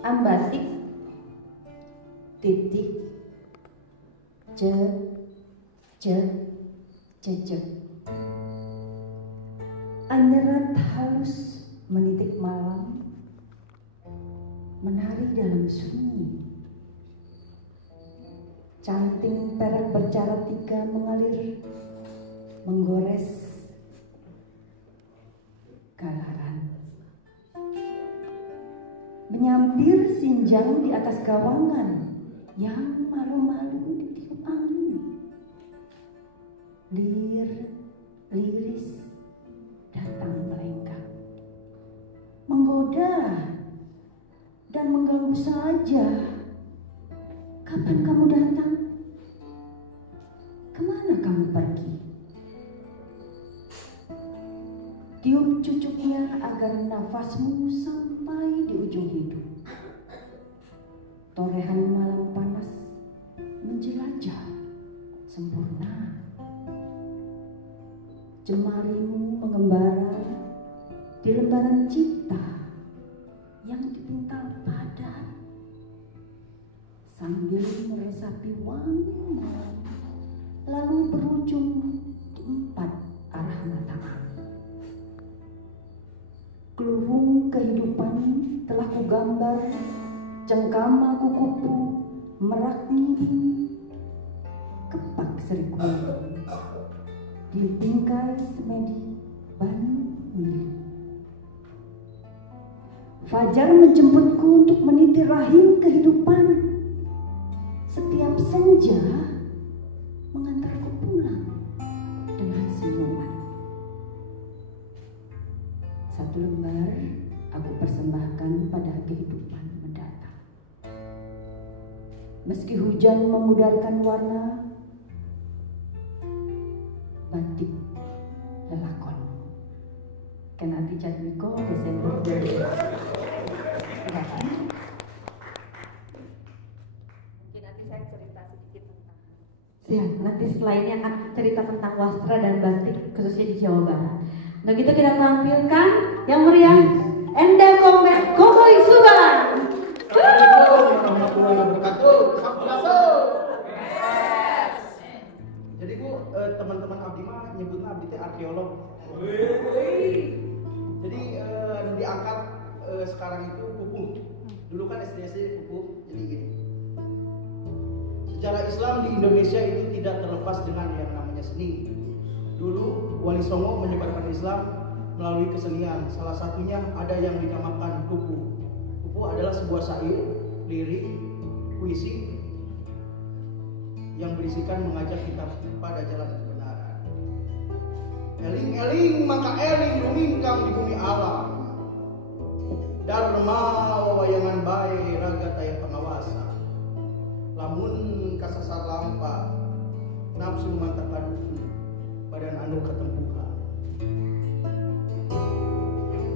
Ambatik titik je Anyerat halus menitik malam, menari dalam sunyi. Canting perak bercara tiga mengalir, menggores galaran. Menyampir sinjang di atas gawangan yang malu-malu ditiup angin. Liris datang melenggang, menggoda dan mengganggu saja. Kapan kamu datang? Kemana kamu pergi? Tiup cucuknya agar nafasmu sampai di ujung hidup. Torehan malam panas menjelajah sempurna. Jemarimu mengembara di lembaran cipta yang dipintal padat, sambil meresapi wangi malam, lalu berujung di empat arah mata. Kelurung kehidupan telah kugambar, cengkama kukupu, merak ngiring, kepak serikuling, di bingkai semedi banyu milik. Fajar menjemputku untuk meniti rahim kehidupan. Setiap senja mengantarku pulang dengan senyuman. Satu lembar aku persembahkan pada kehidupan mendatang. Meski hujan memudarkan warna, batik lelakonmu. Kenati Jadwiko, Desember 2000. Mungkin nanti saya cerita sedikit tentang. Siap, nanti setelah ini akan cerita tentang wastra dan batik khususnya di Jawa Barat. Nah gitu kita tampilkan yang meriah Endang Koboy Subang. Jadi Bu, teman-teman Abdi mah nyebutnya Abdi teh arkeolog. Jadi diangkat sekarang itu pupuh. Dulu kan SD pupuh. Jadi gini. Sejarah Islam di Indonesia itu tidak terlepas dengan yang namanya seni. Dulu Wali Songo menyebarkan Islam melalui kesenian. Salah satunya ada yang dinamakan pupuh. Pupuh adalah sebuah syair, lirik, puisi yang berisikan mengajak kita pada jalan kebenaran. Eling-eling maka eling rumingkang di bumi alam. Dharma wawayangan bae raga taya pengawasan. Lamun kasasar lampa nafsu mantap aduh badan anu ketempuhan.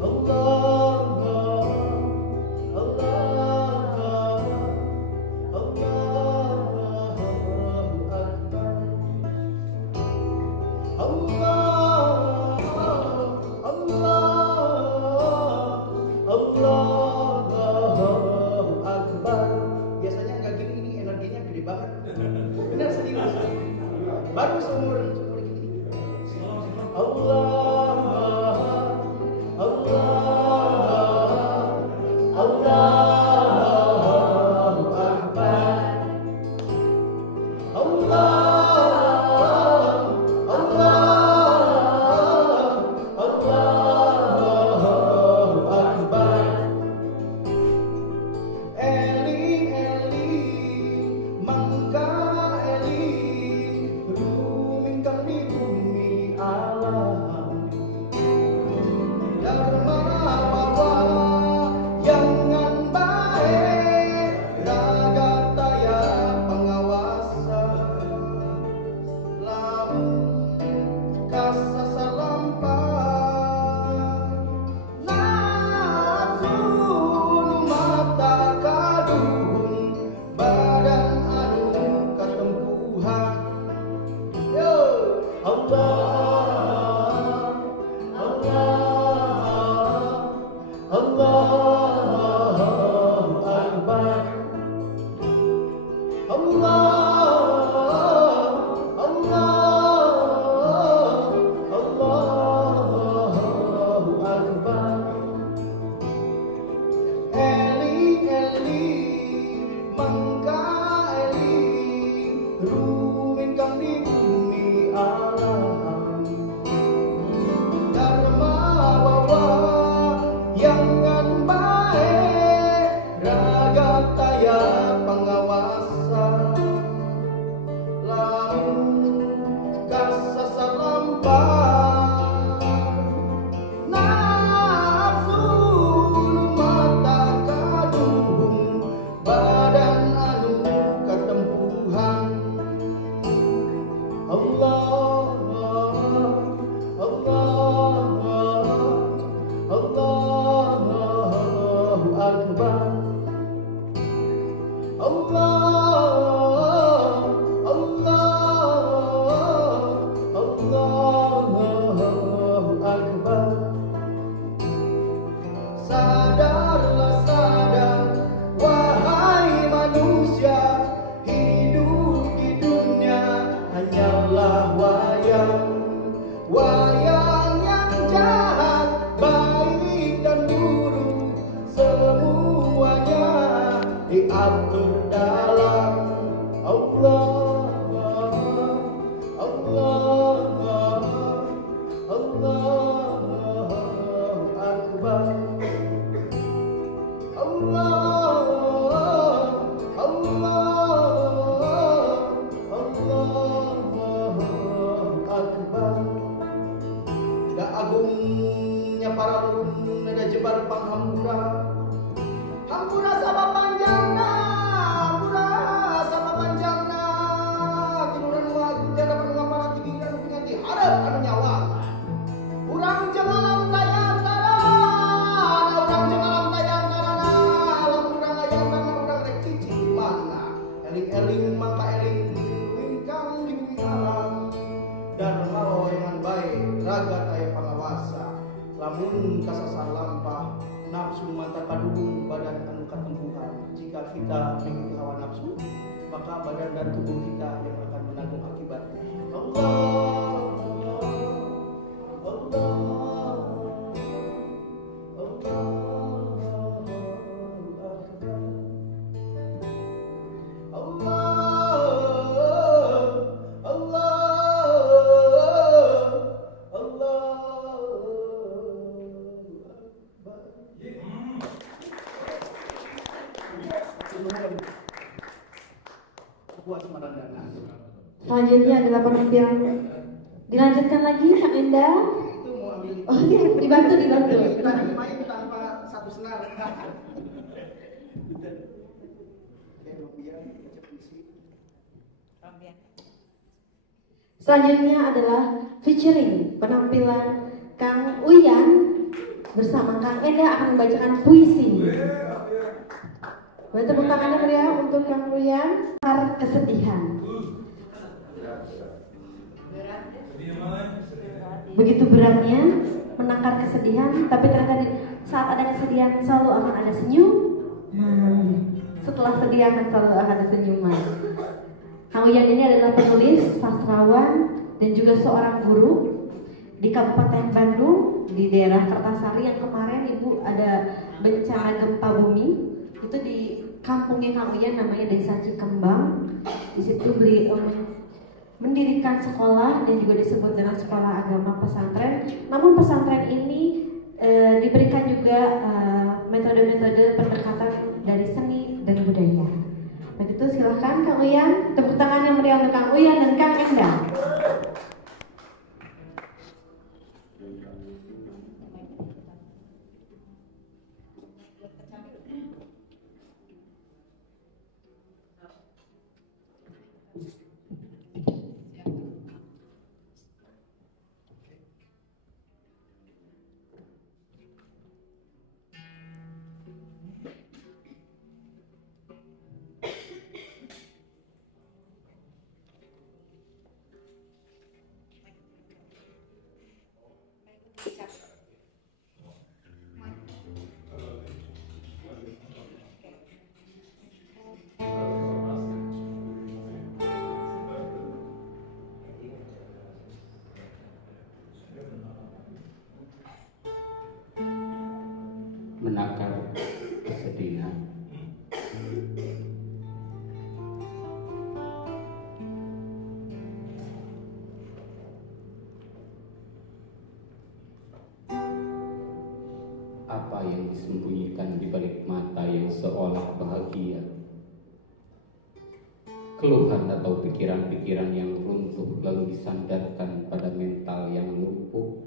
Allah baru seumur gini. Allah Sadarlah sadar, wahai manusia, hidup di dunia hanyalah wayang. Wayang yang jahat, baik dan buruk, semuanya diatur dalam Allah. Agungnya para ulun ada jebar panghampura, hampura sama panjangna, hampura sama panjangna, tiduran wagu tiada panungan para tigiran dengan diharap anu nyawa. Urang jangalam tayang karana, urang jangalam tayang karana, alam urang ayam karena urang rek cicing di mana. Eling-eling maka eling lingkang di bumi alam, dharma wayangan baik raga aya pangawasa. Lamun kasasar lampah nafsu mata kadung badan anu katempuhan. Jika kita mengikuti hawa nafsu, maka badan dan tubuh kita yang akan menanggung akibatnya. Selanjutnya adalah penampilan. Dilanjutkan lagi, Kak Enda. Itu mau ambil. Oh iya, dibantu. Tadi main tanpa satu senar. Selanjutnya adalah featuring penampilan Kang Uyan bersama Kang Enda akan membacakan puisi. Boleh tepuk tangannya meriah untuk Kang Uyan. Kesedihan. Begitu beratnya menakar kesedihan, tapi ternyata saat ada kesedihan selalu akan ada senyuman. Setelah sedih akan selalu ada senyuman. Kang Uyan ini adalah penulis, sastrawan, dan juga seorang guru di Kabupaten Bandung, di daerah Kertasari yang kemarin Ibu ada bencana gempa bumi. Itu di kampungnya Kang Uyan namanya Desa Cikembang. Di situ beliau mendirikan sekolah dan juga disebut dengan sekolah agama pesantren. Namun pesantren ini diberikan juga metode-metode pendekatan dari seni dan budaya. Begitu, silahkan Kang Uyan, tepuk tangan yang meriah untuk Kang Uyan dan Kang Enda. Menakar kesedihan. Apa yang disembunyikan di balik mata yang seolah bahagia? Keluhan atau pikiran-pikiran yang runtuh lalu disandarkan pada mental yang lumpuh?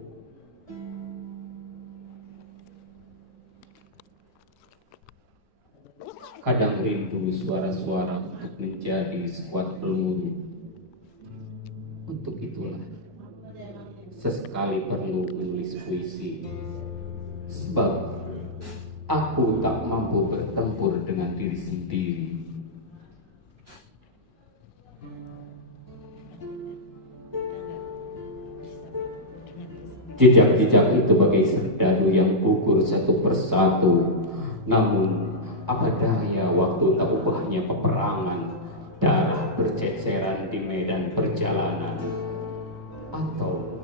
Kadang rindu suara-suara untuk menjadi sekuat peluru. Untuk itulah sesekali perlu menulis puisi, sebab aku tak mampu bertempur dengan diri sendiri. Jejak-jejak itu bagai serdadu yang gugur satu persatu bersatu. Namun apa daya waktu tak ubahnya peperangan, darah berceceran di medan perjalanan. Atau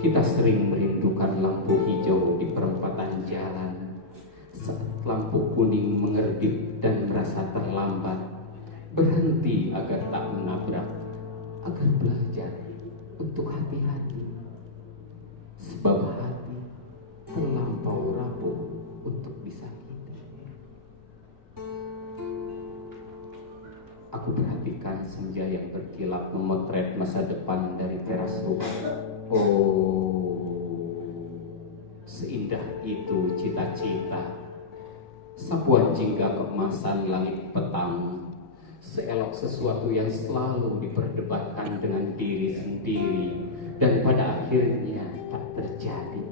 kita sering merindukan lampu hijau di perempatan jalan, saat lampu kuning mengerbit dan merasa terlambat, berhenti agar tak menabrak, agar belajar untuk hati-hati, sebab hati terlampau rapuh untuk disakiti. Aku perhatikan senja yang berkilap memotret masa depan dari teras rumah. Oh, seindah itu cita-cita, sapuan jingga keemasan langit petang, seelok sesuatu yang selalu diperdebatkan dengan diri sendiri dan pada akhirnya tak terjadi,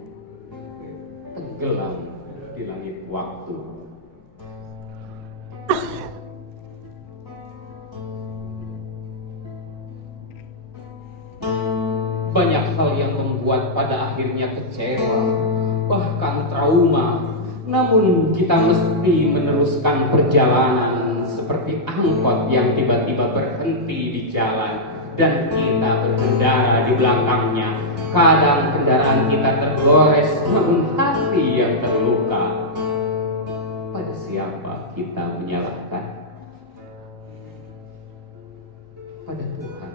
tenggelam di langit waktu. Banyak hal yang membuat pada akhirnya kecewa, bahkan trauma. Namun kita mesti meneruskan perjalanan seperti angkot yang tiba-tiba berhenti di jalan dan kita berkendara di belakangnya. Kadang kendaraan kita tergores, namun hati yang terluka. Pada siapa kita menyalahkan? Pada Tuhan.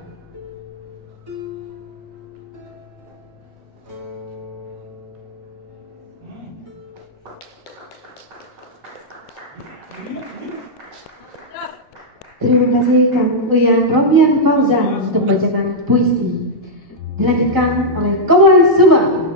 Terima kasih Kang Uyan Robian Fauzan untuk bacaan puisi. Dilanjutkan oleh Kowai Suma.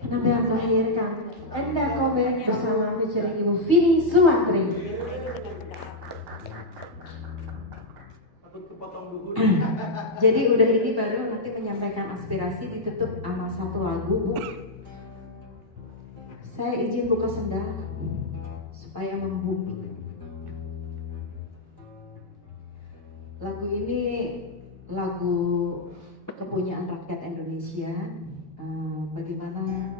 Penampilan terakhir Kang Enda Kober bersama featuring Ibu Vini Sumantri. Jadi udah ini baru nanti menyampaikan aspirasi ditutup sama satu lagu, Bu. Saya izin buka sendal supaya membumi. Lagu ini lagu kepunyaan rakyat Indonesia. Bagaimana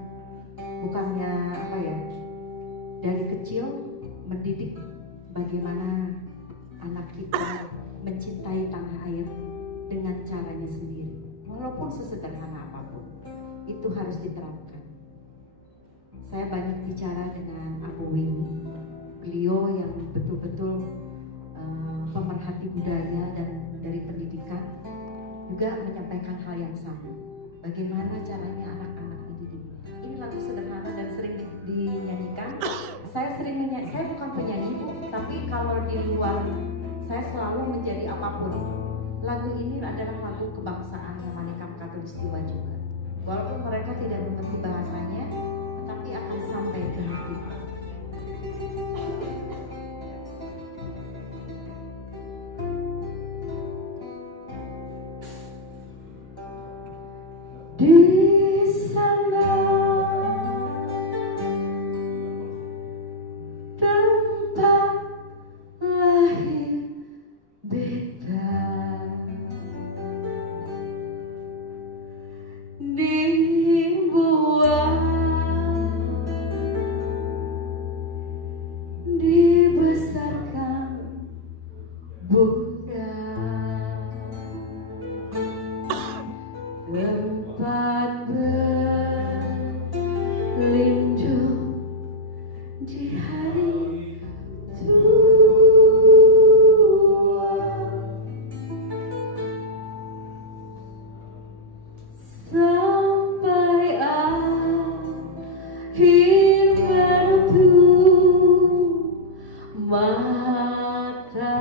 bukannya apa ya, dari kecil mendidik bagaimana anak kita mencintai tanah air dengan caranya sendiri, walaupun sesederhana apapun itu harus diterapkan. Saya banyak bicara dengan Abu Winnie, beliau yang betul-betul pemerhati budaya dan dari pendidikan, juga menyampaikan hal yang sama. Bagaimana caranya anak-anak dididik. Ini lagu sederhana dan sering dinyanyikan. Saya sering menyanyi, saya bukan penyanyi, tapi kalau di luar saya selalu menjadi apapun. Lagu ini adalah lagu kebangsaan yang Manikam Khatulistiwa juga. Walaupun mereka tidak mengerti bahasanya, tetapi akan sampai ke hati. Di sana tempat lahir beta, dibuat, dibesarkan Bunda, tempat berlindung di hari tua, sampai akhir menutup mata.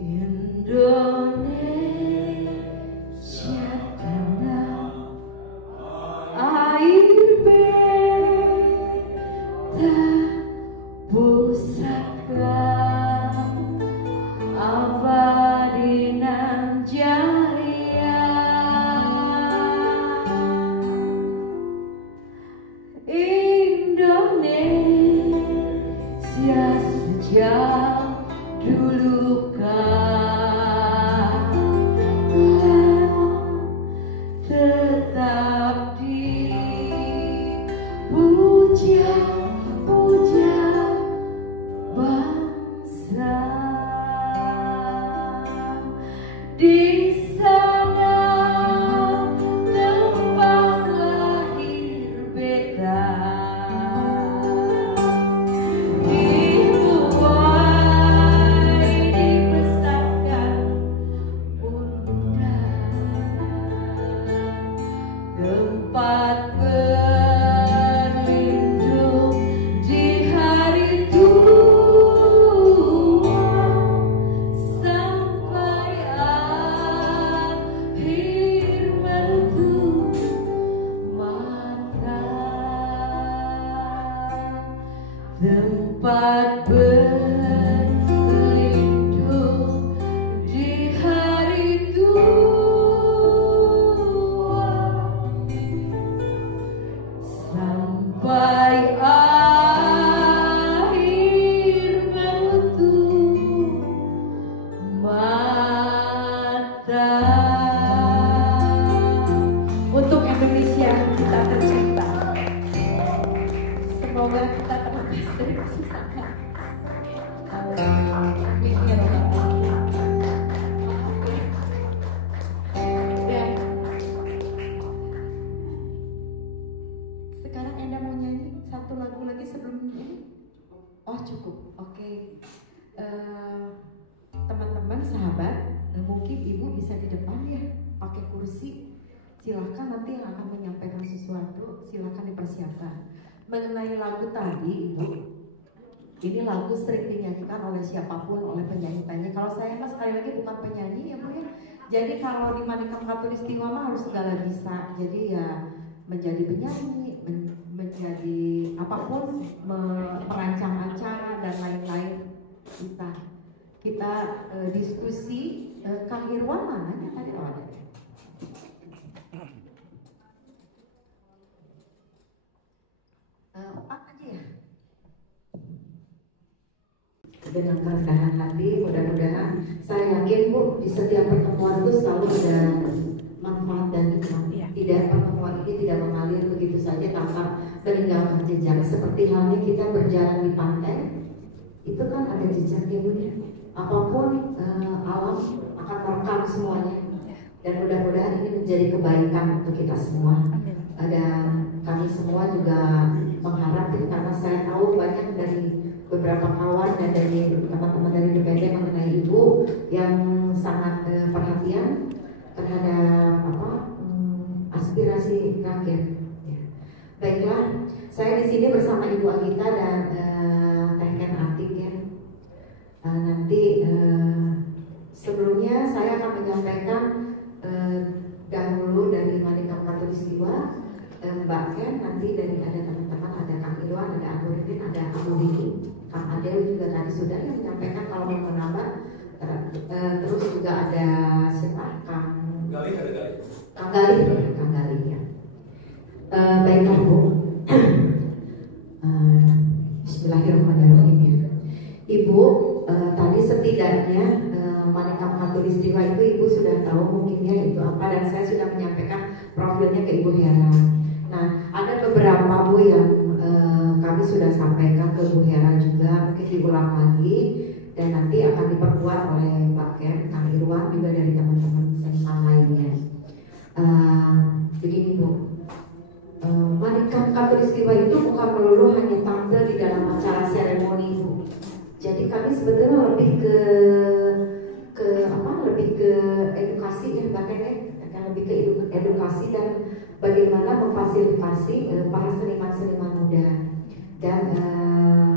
Indonesia tanah air beta pusaka abadi di sana tempat lahir beta dituai dibesarkan bunda tempat berlindung di hari tua sampai akhir menutup mata tempat berlindung di hari tua sampai akhir menutup mata. Untuk Indonesia kita tercinta, semoga kita terlepas dari kesusahan. Amin ya Rabbal alamin. Dan sekarang Enda mau nyanyi satu lagu lagi sebelum ini. Oh cukup, oke. Teman-teman, sahabat, mungkin ibu bisa di depan ya, pakai kursi. Silahkan nanti yang akan menyampaikan sesuatu, silahkan dipersiapkan. Mengenai lagu tadi, ibu, ini lagu sering dinyanyikan oleh siapapun, oleh penyanyi-penyanyi. Kalau saya mas sekali lagi bukan penyanyi ya bu ya. Jadi kalau di Manikam Khatulistiwa mah harus segala bisa. Jadi ya menjadi penyanyi, menjadi apapun, merancang acara dan lain-lain bisa. Kita diskusi. Kang Irwan mananya tadi? Oh ada. Opat aja ya. Dengan kerendahan hati, mudah-mudahan saya yakin bu di setiap pertemuan itu selalu ada manfaat dan hikmah. Tidak, pertemuan ini tidak mengalir begitu saja tanpa meninggalkan jejak. Seperti halnya kita berjalan di pantai, itu kan ada jejaknya bu ya. Apapun alam akan merekam semuanya. Dan mudah-mudahan ini menjadi kebaikan untuk kita semua. Dan kami semua juga mengharap, karena saya tahu banyak dari beberapa kawan dan dari teman-teman dari DPD mengenai ibu yang sangat perhatian terhadap aspirasi rakyat. Ya. Baiklah, saya di sini bersama Ibu Agita dan Teh Ken Atik ya. Nanti sebelumnya saya akan menyampaikan dahulu dari Manikam Khatulistiwa, Mbak Ken, nanti dari ada teman-teman, ada Kang Irwan, ada Abu Ridin, ada Abu Diki, Kang Adel juga tadi sudah yang menyampaikan kalau mau menambah. Terus juga ada siapa? Kang Gali, ada Gali. Kang Gali ya. Baiklah Bu. Bismillahirrahmanirrahim ya. Ibu, tadi setidaknya Manikam Khatulistiwa itu Ibu sudah tahu mungkinnya itu apa, dan saya sudah menyampaikan profilnya ke Ibu Hera. Nah, ada beberapa Bu yang kami sudah sampaikan ke Bu Hera juga, mungkin diulang lagi dan nanti akan diperkuat oleh Pak Ken, Kang Irwan juga dari teman-teman seniman lainnya. Begini Bu, Manikam Khatulistiwa itu bukan melulu hanya tampil di dalam acara seremoni Bu. Jadi kami sebetulnya lebih ke edukasi ya, bahkan lebih ke edukasi dan bagaimana memfasilitasi para seniman-seniman muda dan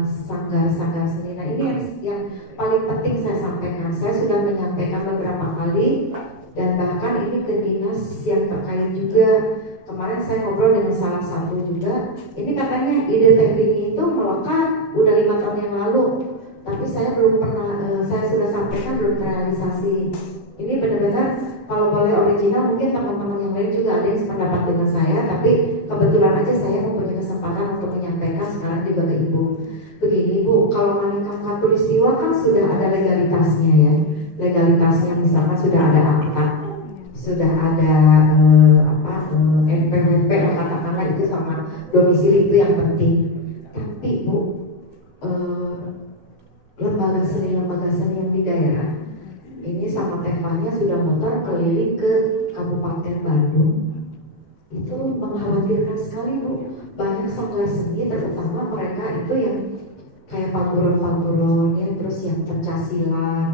sanggar-sanggar seni. Nah ini yang paling penting saya sampaikan. Saya sudah menyampaikan beberapa kali dan bahkan ini ke dinas yang terkait juga. Kemarin saya ngobrol dengan salah satu juga. Ini katanya ide teknik itu melekat udah 5 tahun yang lalu. Tapi saya belum pernah, saya sudah sampaikan belum terrealisasi. Ini benar-benar kalau boleh original, mungkin teman-teman yang lain juga ada yang sependapat dengan saya. Tapi kebetulan aja saya mempunyai kesempatan untuk menyampaikan sekarang juga ke Ibu. Begini Bu, kalau Manikam Khatulistiwa kan sudah ada legalitasnya ya. Legalitasnya misalkan sudah ada akta, sudah ada NPWP katakanlah itu sama domisili itu yang penting. Tapi Bu, lembaga seni yang di daerah ini sama Tevanya sudah motor keliling ke Kabupaten Bandung. Itu mengkhawatirkan sekali Bu. Banyak sanggar seni, terutama mereka itu yang kayak pangguron-pangguron ya, terus yang pencaksilat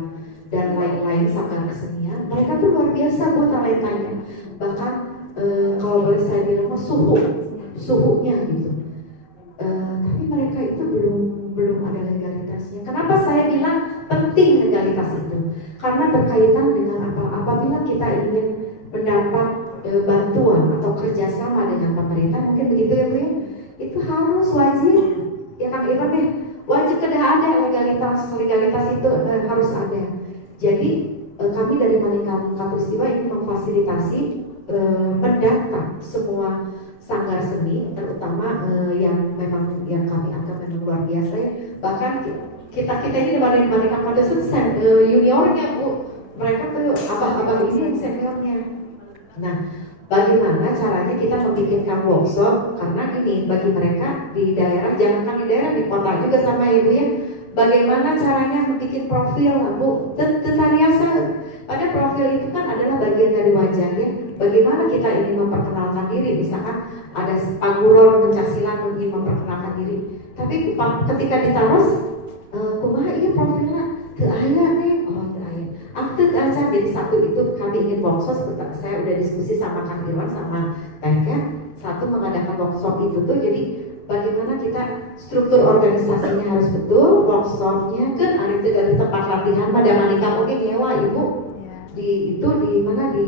dan lain-lain sanggar kesenian. Mereka tuh luar biasa Bu talentanya. Bahkan kalau boleh saya bilang suhunya gitu. Tapi mereka itu belum ada legalitasnya. Kenapa saya bilang penting legalitas itu? Karena berkaitan dengan apabila kita ingin mendapat bantuan atau kerjasama dengan pemerintah, mungkin begitu ya Bu ya, itu harus wajib ya Kang Irwan ya, wajib ada legalitas itu harus ada. Jadi kami dari Manika Katulistiwa ini memfasilitasi mendata semua sanggar seni, terutama yang memang yang kami anggap memang luar biasa ya. Bahkan kita ini dibanding Katulistiwa juniornya Bu, mereka tuh abang-abang ini seniornya. Nah, bagaimana caranya kita membikinkan workshop? Karena ini bagi mereka di daerah, jangankan di daerah, di kota juga sama Ibu ya. Bagaimana caranya membuat profil Bu? Tariasa. Pada profil itu kan adalah bagian dari wajahnya. Bagaimana kita ingin memperkenalkan diri? Misalkan ada pangguron pencaksilat ingin memperkenalkan diri. Tapi ketika ditaruh, kumaha iya profilnya? Teu aya nih. Aktif aja. Jadi satu itu kami ingin workshop, saya udah diskusi sama Kang Irwan sama Tengket. Satu mengadakan workshop itu tuh jadi bagaimana kita struktur organisasinya harus betul, workshopnya kan ada juga di tempat latihan pada Manika mungkin nyewa Ibu di mana di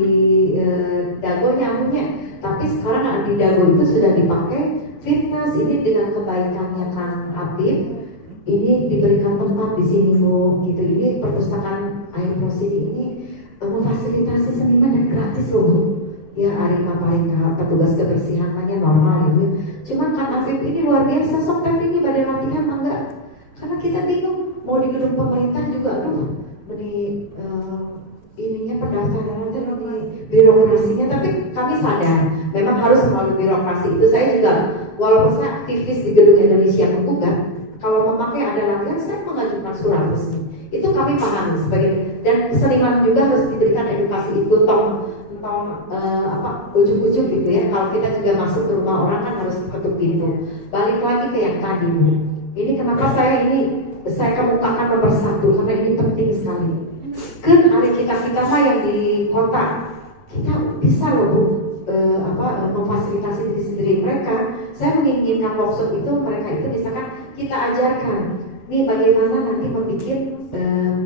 Dago nyamunya. Tapi sekarang di Dago itu sudah dipakai fitness ini dengan kebaikannya Kang Apip. Ini diberikan tempat di sini Bu, gitu. Ini perpustakaan Air Prosidi ini memfasilitasi seniman dan gratis loh Bu. Ya Arima paling petugas kebersihan hanya normal gitu. Cuman Kang Afif ini luar biasa, sok ini pada latihan enggak? Karena kita bingung mau di gedung pemerintah juga, aduh, beri ininya pendaftaran nanti birokrasinya. Tapi kami sadar memang harus melalui birokrasi itu. Saya juga walaupun saya aktivis di gedung Indonesia Menggugat, kalau memakai ada latihan, saya mengajukan surat resmi. Itu kami paham sebagai, dan seniman juga harus diberikan edukasi itu ujuk-ujuk gitu ya. Kalau kita juga masuk ke rumah orang kan harus ketuk pintu. Balik lagi ke yang tadi Bu. Ini kenapa saya kemukakan nomor satu, karena ini penting sekali. Kan ada kita mah yang di kota, kita bisa loh Bu memfasilitasi diri sendiri. Mereka, saya menginginkan workshop itu mereka itu misalkan kita ajarkan nih bagaimana nanti membuat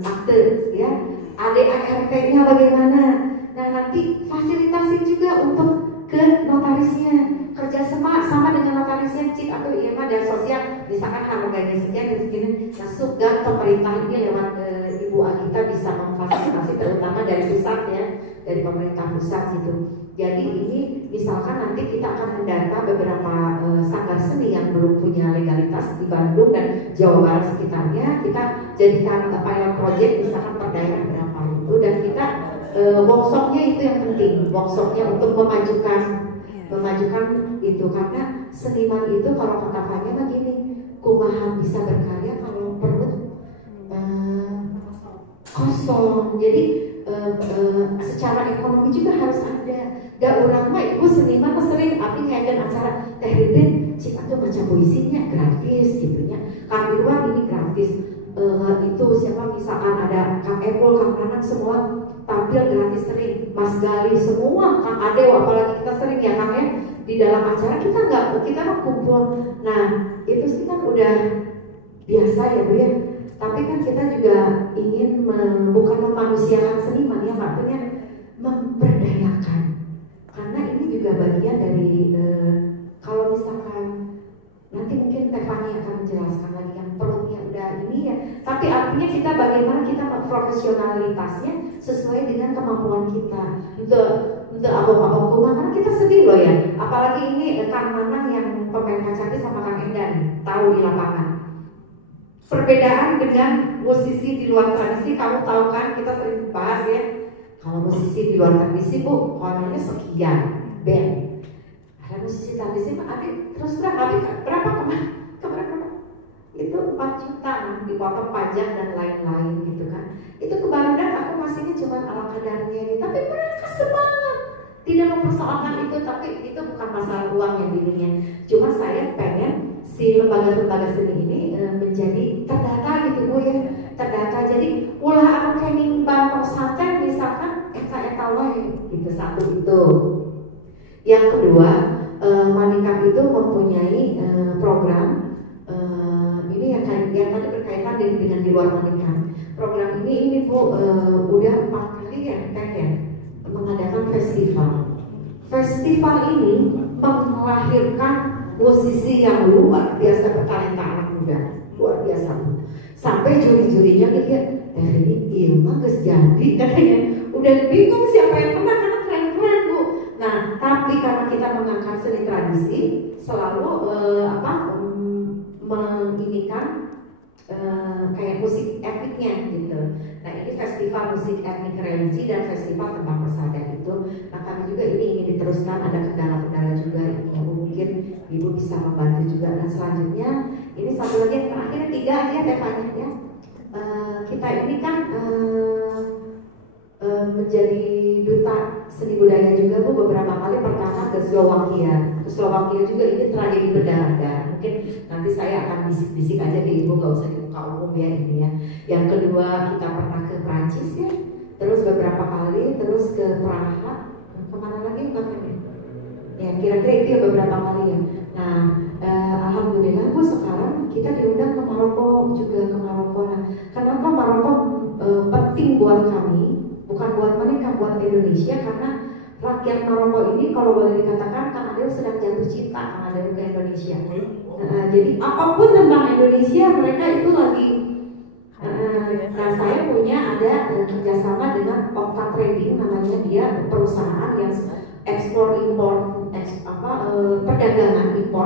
akte ya, ADART-nya bagaimana. Nah nanti fasilitasi juga untuk ke notarisnya, kerja sama dengan notarisnya cik atau iya mah dan sosial, misalkan harganya sekian dan sekian. Nah sudah pemerintah ini lewat Ibu Agita bisa memfasilitasi, terutama dari pusat ya, dari pemerintah pusat gitu. Jadi ini misalkan nanti kita akan mendata beberapa sanggar seni yang belum punya legalitas di Bandung dan Jawa Barat sekitarnya. Kita jadikan pilot project misalkan per daerah berapa itu, dan kita workshopnya itu yang penting, workshopnya untuk memajukan itu, karena seniman itu kalau kata Fanya begini, kumaha bisa berkarya kalau perut kosong. Jadi secara ekonomi juga harus ada. Gak urang mah Ibu seniman sering api ngadain acara teh riben cik atau baca puisinya gratis gitunya. Kang Irwan ini gratis. Itu siapa misalkan ada Kang Epol, Kang Nanang semua tampil gratis sering. Mas Gali semua, Kang Adew apalagi kita sering ya Kang ya di dalam acara kita kumpul. Nah itu sih kan udah biasa ya Bu ya. Tapi kan kita juga ingin bukan memanusiakan seniman ya, artinya memperdayakan. Karena ini juga bagian dari kalau misalkan nanti mungkin Tefani akan menjelaskan lagi yang perutnya udah ini ya. Tapi artinya kita bagaimana kita profesionalitasnya sesuai dengan kemampuan kita. Untuk abang-abang rumah kan kita sedih loh ya. Apalagi ini Kang Manang yang pemain kacaki sama Kang Endan tahu di lapangan. Perbedaan dengan musisi di luar tradisi, kamu tahu kan kita sering bahas ya. Kalau musisi di luar tradisi Bu, honornya sekian, band. Ada musisi tradisi mah ada terus terang berapa kemarin itu 24 juta dipotong pajak dan lain-lain gitu kan. Itu ke Barudak aku masihnya cuma ala kadarnya ini, tapi mereka semangat tidak mempersoalkan itu, tapi itu bukan masalah uang yang dirinya. Cuma saya pengen si lembaga-lembaga seni ini menjadi terdata gitu Bu ya, terdata. Jadi ulah aku kening bank santai misalkan eta wae gitu, satu itu. Yang kedua, Manikam itu mempunyai program ini yang tadi berkaitan dengan di luar Manikam. Program ini Bu udah 4 kali ya mengadakan festival. Festival ini melahirkan musisi yang luar biasa bertalenta, anak muda luar biasa. Sampai juri-jurinya mikir, ini Ilma geus jadi katanya. Udah bingung siapa yang menang karena keren-keren Bu. Nah, tapi karena kita mengangkat seni tradisi, selalu menginikan kayak musik etniknya gitu. Nah, ini festival musik etnik religi dan festival tembang persada itu. Nah, kami juga ini ingin diteruskan, ada kendala-kendala juga yang mungkin Ibu bisa membantu juga. Dan selanjutnya ini satu lagi yang terakhir, 3 aja Tevanya ya. Kita ini kan menjadi duta seni budaya juga Bu beberapa kali, pertama ke Slovakia. Ke Slovakia juga ini tragedi berdarah. Mungkin nanti saya akan bisik-bisik aja ke Ibu, gak usah dibuka umum ya ini ya. Yang kedua kita pernah ke Prancis ya, terus beberapa kali, terus ke Praha, kemana lagi bukan ya, kira-kira itu ya beberapa kali ya. Nah, alhamdulillah Bu sekarang kita diundang ke Maroko juga, ke Maroko. Nah, kenapa Maroko penting buat kami? Bukan buat mereka, buat Indonesia, karena rakyat Maroko ini kalau boleh dikatakan Kang Adel sedang jatuh cinta Kang Adel ke Indonesia. Jadi apapun tentang Indonesia mereka itu lagi. Nah, saya punya ada kerjasama dengan Okta Trading, namanya dia perusahaan yang ekspor impor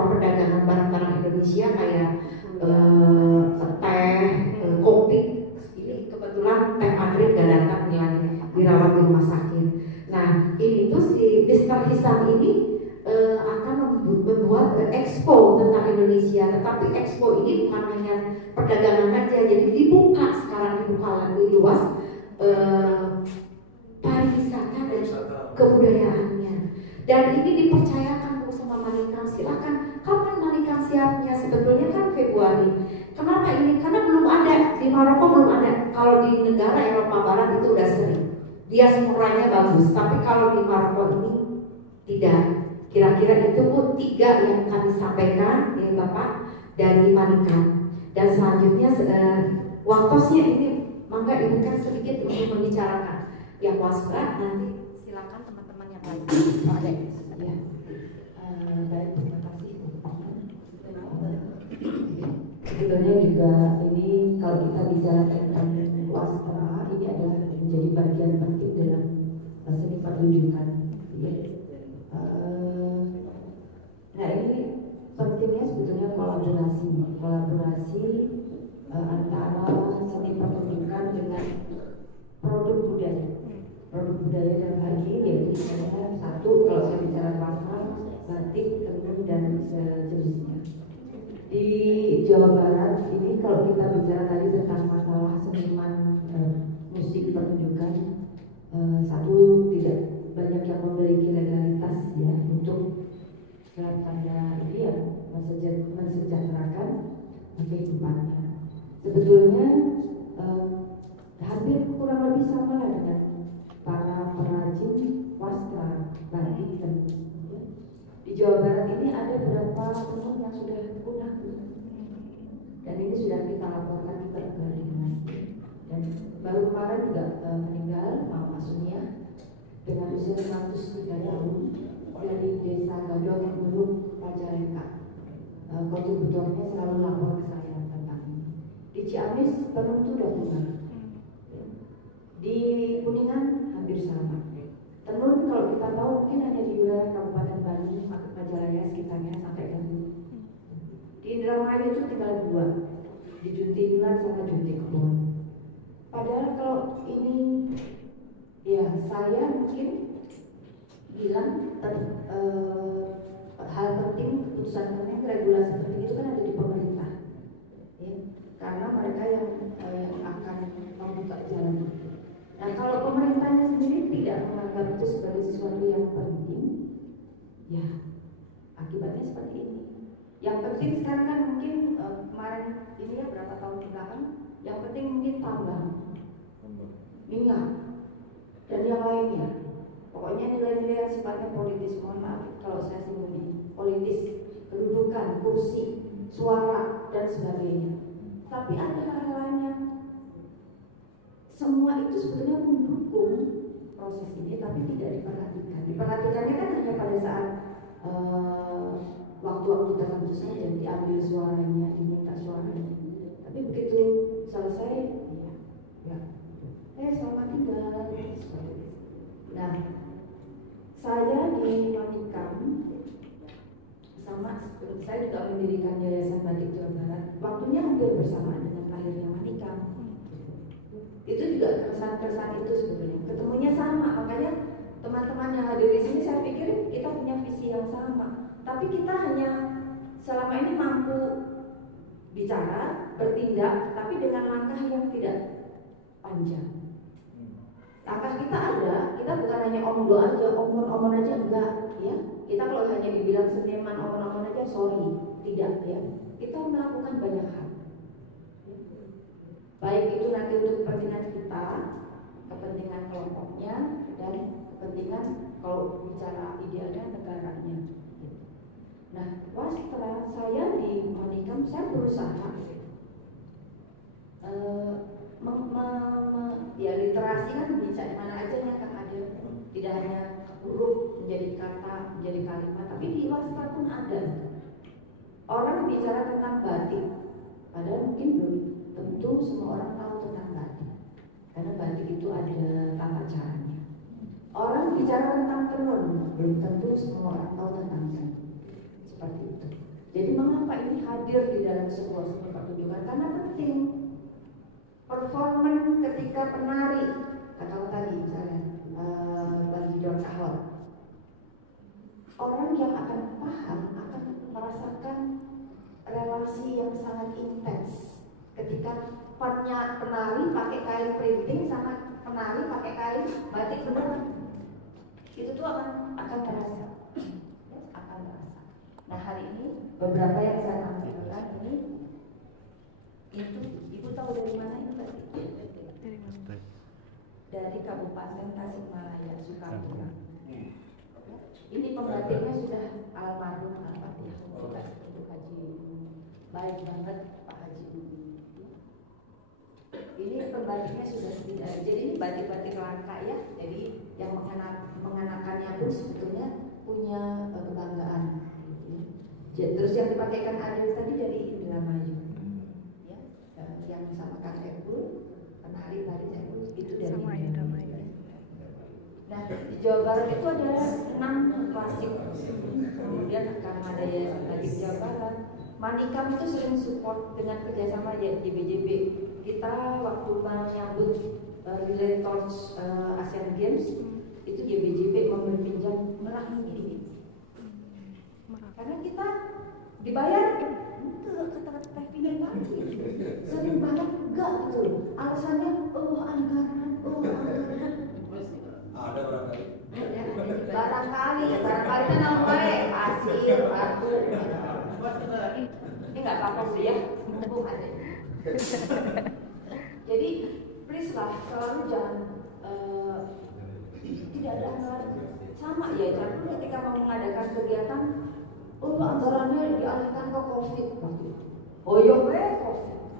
perdagangan barang-barang Indonesia kayak teh, kopi. Ini kebetulan teh Madrid gak datang lagi, dirawat di rumah sakit. Nah, ini tuh si Mr. Hisam ini akan membuat expo tentang Indonesia, tetapi expo ini bukan hanya perdagangan saja, jadi dibuka lebih luas pariwisata dan kebudayaannya. Dan ini dipercayakan Bu sama Manikam, silakan. Kapan Manikam siapnya? Sebetulnya kan Februari. Kenapa ini? Karena belum ada di Maroko, belum ada. Kalau di negara Eropa Barat itu udah sering. Diasporanya bagus, tapi kalau di Maroko ini tidak. Kira-kira itu Bu 3 yang kami sampaikan ya Bapak dari Manikam. Dan selanjutnya waktosnya ini maka Ibu kan sedikit untuk membicarakan. Yang wasra nanti silakan teman-teman yang lain. Ada ya. Baik, terima kasih. Sebenarnya juga ini kalau kita bicara tentang wastra, ini adalah menjadi bagian penting dalam seni pertunjukan. Nah, ini pentingnya sebetulnya kolaborasi antara seni pertunjukan dengan produk budaya dalam hal ini, yaitu misalnya satu, kalau saya bicara wastra, batik, tenun dan sejenisnya. Di Jawa Barat ini kalau kita bicara tadi tentang masalah seniman musik pertunjukan, satu, tidak banyak yang memiliki legalitas ya untuk tanda ini ya mensejahterakan kehidupannya. Sebetulnya hampir kurang lebih sama lah dengan para perajin wastra batik dan ya. Di Jawa Barat ini ada beberapa tenun yang sudah punah dan ini sudah kita laporkan ke dinasti. Dan baru kemarin juga meninggal Mama Sunia dengan usia 103 tahun dari desa Gadok Gunung Majalengka. Kontributornya selalu lapor ke saya tentang ini. Di Ciamis tenun itu udah punah. Di Kuningan hampir sama. Tenun kalau kita tahu mungkin hanya di wilayah Kabupaten Bandung, Majalaya sekitarnya sampai Bandung. Di Indramayu itu tinggal 2, di Juntingan sama Junti Kebon. Padahal kalau ini ya saya mungkin bilang hal penting keputusan penting regulasi penting itu kan ada di pemerintah. Ya. karena mereka yang akan membuka jalan. Nah, kalau pemerintahnya sendiri tidak menganggap itu sebagai sesuatu yang penting, ya akibatnya seperti ini. Yang penting sekarang kan mungkin kemarin ini ya berapa tahun ke belakang, yang penting mungkin tambang, minyak, dan yang lainnya. Pokoknya nilai-nilai yang sifatnya politis, mohon maaf kalau saya singgung politis, kedudukan, kursi, suara, dan sebagainya. Tapi ada hal-hal lain yang semua itu sebenarnya mendukung proses ini, tapi tidak diperhatikan. Diperhatikannya kan hanya pada saat waktu-waktu tertentu saja diambil suaranya, diminta suaranya. Tapi begitu selesai, selamat tinggal. Nah, saya di Manikam sama saya juga mendirikan Yayasan Batik Jawa Barat. Waktunya hampir bersamaan dengan lahirnya Manikam. Itu juga keresahan-keresahan itu sebenarnya. Ketemunya sama, makanya teman-teman yang hadir di sini saya pikir kita punya visi yang sama. Tapi kita hanya selama ini mampu bicara, bertindak, tapi dengan langkah yang tidak panjang. Langkah kita ada, kita bukan hanya omdo aja, omon aja enggak, ya. Kita kalau hanya dibilang seniman omon aja, sorry, tidak, ya. Kita melakukan banyak hal. Baik itu nanti untuk kepentingan kita, kepentingan kelompoknya, dan kepentingan kalau bicara idealnya negaranya. Nah, setelah saya di Manikam, saya berusaha ya literasi kan bisa di mana aja ya kan ada, tidak hanya huruf menjadi kata, menjadi kalimat, tapi di wastra pun ada. Orang bicara tentang batik, padahal mungkin belum tentu semua orang tahu tentang batik, karena batik itu ada tata caranya. Orang bicara tentang tenun, belum tentu semua orang tahu tentang tenun. Seperti itu. Jadi mengapa ini hadir di dalam sebuah seni pertunjukan? Karena penting. Performan ketika penari, kata tadi misalnya bagi Don Ahok, orang yang akan paham akan merasakan relasi yang sangat intens ketika penari pakai kain printing sama penari pakai kain batik beneran. Itu tuh akan terasa, akan terasa. Nah, hari ini beberapa yang saya tampilkan ini itu ibu tahu dari mana ini Mbak? Dari Kabupaten Tasikmalaya, Sukabumi. Ini pembatiknya sudah almarhum Pak ya, Ibu Haji. Baik banget Pak Haji. Ini pembatiknya sudah tidak. Jadi ini batik-batik langka ya. Jadi yang mengenakannya pun sebetulnya punya kebanggaan. Terus yang dipakaikan Adil tadi dari Indramayu. Yang sama Kang Ebul, penari tari Ebul itu dari Indramayu. Nah, di Jawa Barat itu ada 6 klasik. Kemudian karena ada Yayasan Batik Jawa Barat, Manikam itu sering support dengan kerjasama JBJB. Kita waktu menyambut Relay Torch Asian Games itu JBJB meminjam merah ini. Karena kita dibayar kata-kata Teh Vini tadi sering banget enggak gitu. Alasannya anggaran. Ada barangkali. Barangkali kan namanya hasil batu. Ini nggak apa-apa sih ya, mumpung ada. Jadi please lah selalu jangan tidak ada anggaran. Sama ya, jangan ketika mau mengadakan kegiatan, anggarannya dialihkan ke COVID. Oh iya,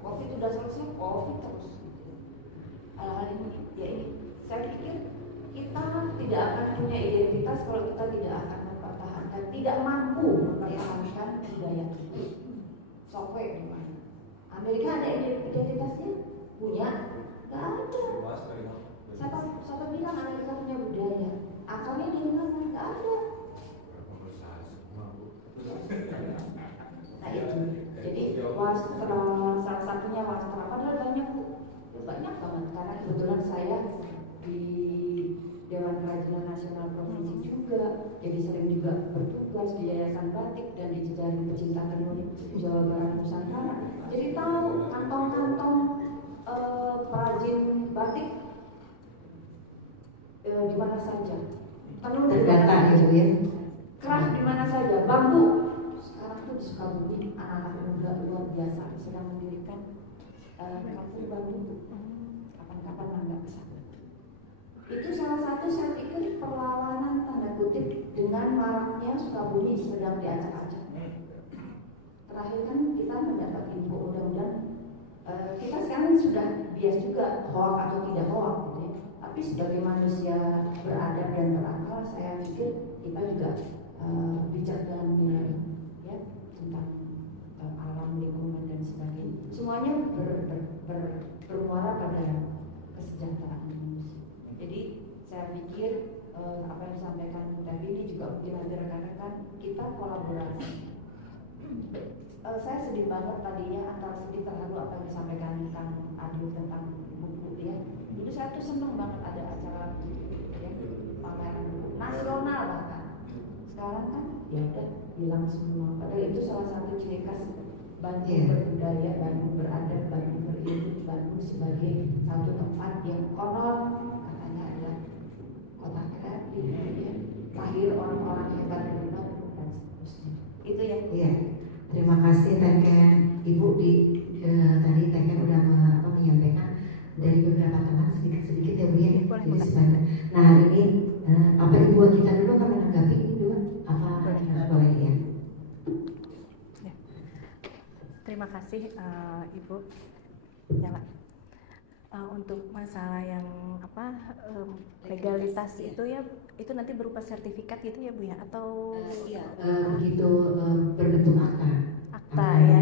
COVID sudah selesai, COVID terus. Hal-hal ini, ya ini, saya pikir kita tidak akan punya identitas kalau kita tidak akan mempertahankan, tidak mampu mempertahankan budaya kita. Sokwe gimana? Amerika ada identitasnya? Punya? Gak ada. Siapa bilang Amerika punya budaya? Asalnya di mana? Gak ada. Nah itu, jadi wastra, salah satunya wastra, padahal banyak banget karena kebetulan saya di Dewan Kerajinan Nasional Provinsi juga, jadi sering juga bertugas di Yayasan Batik dan di Jejaring Pecinta Tenun Jawa Barat Nusantara. Jadi tahu kantong-kantong perajin batik di mana saja, tenun di mana saja, craft di mana saja, bambu. Sekarang tuh di Sukabumi anak-anak muda luar biasa sedang mendirikan kampung bambu. Kapan-kapan nggak ke sana. Itu salah satu saya pikir perlawanan tanda kutip dengan maraknya Sukabumi sedang diacak-acak. Terakhir kan kita mendapat info mudah-mudahan kita sekarang sudah bias juga hoak atau tidak hoak gitu ya. Tapi sebagai manusia beradab dan berakal, saya pikir kita juga bijak dalam menilai ya tentang alam, lingkungan dan sebagainya. Semuanya bermuara pada kesejahteraan manusia. Jadi saya pikir apa yang disampaikan tadi ini juga mungkin nanti rekan-rekan kita kolaborasi. Saya sedih banget tadinya antara sedih terharu apa yang disampaikan Kang Adil tentang buku ya. Dulu saya tuh seneng banget ada acara ya, pameran buku nasional bahkan. Sekarang kan ya udah hilang semua. Padahal itu salah satu ciri khas Bandung berbudaya, Bandung beradab, Bandung berilmu, Bandung sebagai satu tempat yang konon katanya adalah kota kreatif ya. Lahir orang-orang hebat dari Bandung dan seterusnya. Itu ya. Iya. Terima kasih Teken Ibu tadi Teken udah menyampaikan dari beberapa teman sedikit-sedikit ya Bu ya. Jadi sebanyak. Nah ini apa Ibu kita dulu akan menanggapi ini dulu apa boleh ya? Terima kasih Ibu. Nyala. Untuk masalah yang legalitas itu ya, itu nanti berupa sertifikat gitu ya Bu ya, atau begitu berbentuk akta ya.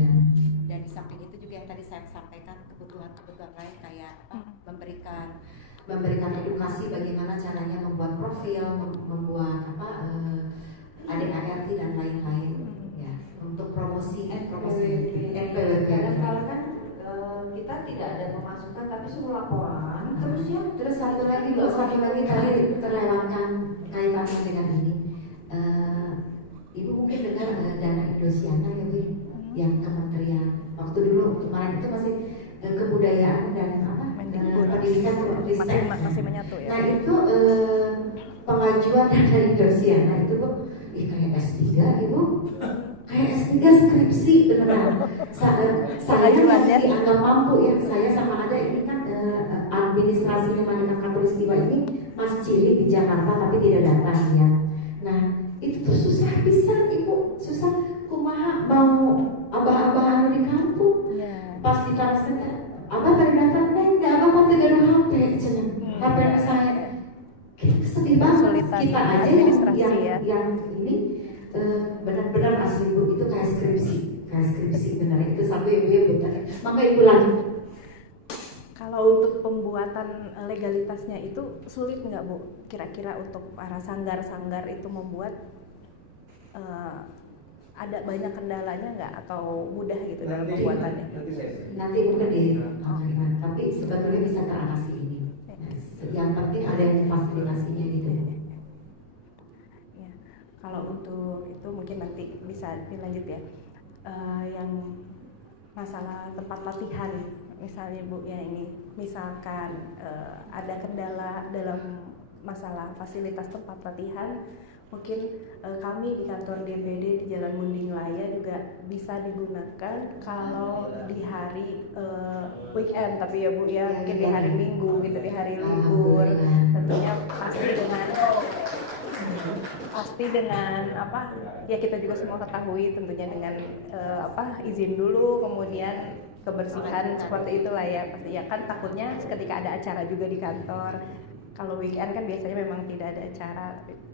Dan di samping itu juga yang tadi saya sampaikan kebutuhan lain kayak memberikan edukasi bagaimana caranya membuat profil, membuat ADART dan lain-lain ya untuk promosi Kadang-kadang kan kita tidak ada pemasukan tapi semua laporan terus satu lagi tadi terlewatkan kaitannya dengan ini Ibu mungkin dengar dana Indosiana ya Bu yang kementerian waktu dulu kemarin itu masih kebudayaan dan pendidikan masih menyatu ya. Nah itu pengajuan dana Indosiana itu Bu kayak S3 Ibu kayak S3 skripsi beneran. Saya masih dianggap mampu ya. Saya sama ada ini kan administrasinya Manika Khatulistiwa ini Mas Cili di Jakarta tapi tidak datang ya. Nah itu tuh susah bisa Ibu, susah kumaha mau abah-abahan di kampung. Pas ditransfer abah pada datang enggak abah kan tidak ada HP HP saya sedih banget kita aja yang ini benar-benar asli Bu itu kayak skripsi benar itu satu Ibu ya betul. Maka Ibu lagi. Kalau untuk pembuatan legalitasnya itu sulit nggak Bu? Kira-kira untuk para sanggar-sanggar itu membuat ada banyak kendalanya nggak atau mudah gitu dalam pembuatannya? Nanti mungkin tapi sebetulnya bisa teratasi ini. Yang penting ada yang fasilitasinya gitu. Kalau untuk itu mungkin nanti bisa dilanjut ya. Yang masalah tempat latihan, misalnya Bu ya ini, misalkan ada kendala dalam masalah fasilitas tempat latihan, mungkin kami di kantor DPD di Jalan Munding Laya juga bisa digunakan kalau di hari weekend, tapi ya Bu ya mungkin di hari Minggu gitu, di hari libur, tentunya pasti dengan apa ya kita juga semua ketahui tentunya dengan izin dulu, kemudian kebersihan seperti itulah ya pasti ya kan, takutnya ketika ada acara juga di kantor, kalau weekend kan biasanya memang tidak ada acara,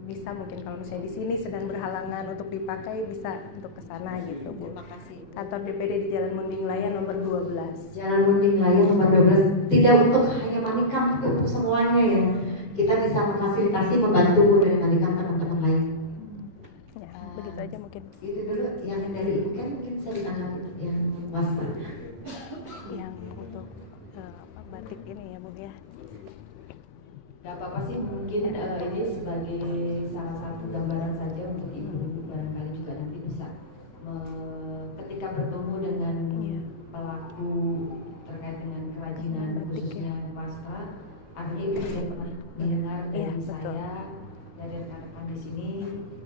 bisa mungkin kalau misalnya di sini sedang berhalangan untuk dipakai bisa untuk ke sana gitu Bu. Terima kasih. Kantor DPD di Jalan Munding Laya nomor 12. Jalan Munding Laya nomor 12. Tidak untuk hanya Manikam, untuk semuanya ya. Kita bisa memfasilitasi, membantu dari Manikam teman-teman lain. Ya, begitu aja mungkin. Itu dulu yang dari Ibu kan mungkin bisa ditanggapi yang waspada. Yang untuk batik ini ya Bu ya. Gak apa-apa sih, mungkin ini sebagai salah satu gambaran saja untuk ibu-ibu barangkali juga nanti bisa ketika bertemu dengan pelaku terkait dengan kerajinan khususnya pasca, artinya ibu sudah pernah mendengar dari saya, dari rekan-rekan di sini,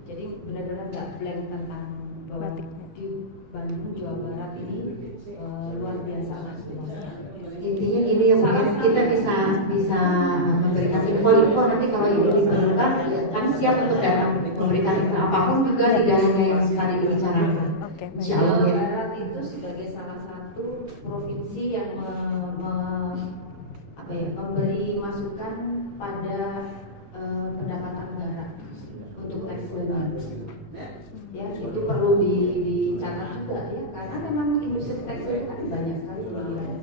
jadi benar-benar nggak blank tentang bahwa di Bandung, Jawa Barat ini luar biasa luasnya. Intinya ini ya, mungkin kita bisa memberikan info-info nanti kalau ini diperlukan, kami siap untuk datang memberikan apapun juga di dalamnya yang tadi dibicarakan. Jawa Barat itu sebagai salah satu provinsi yang memberi masukan pada pendapatan negara untuk tax amnesty. Ya, itu perlu dicatat juga ya, karena memang industri tekstil itu kan banyak sekali di wilayah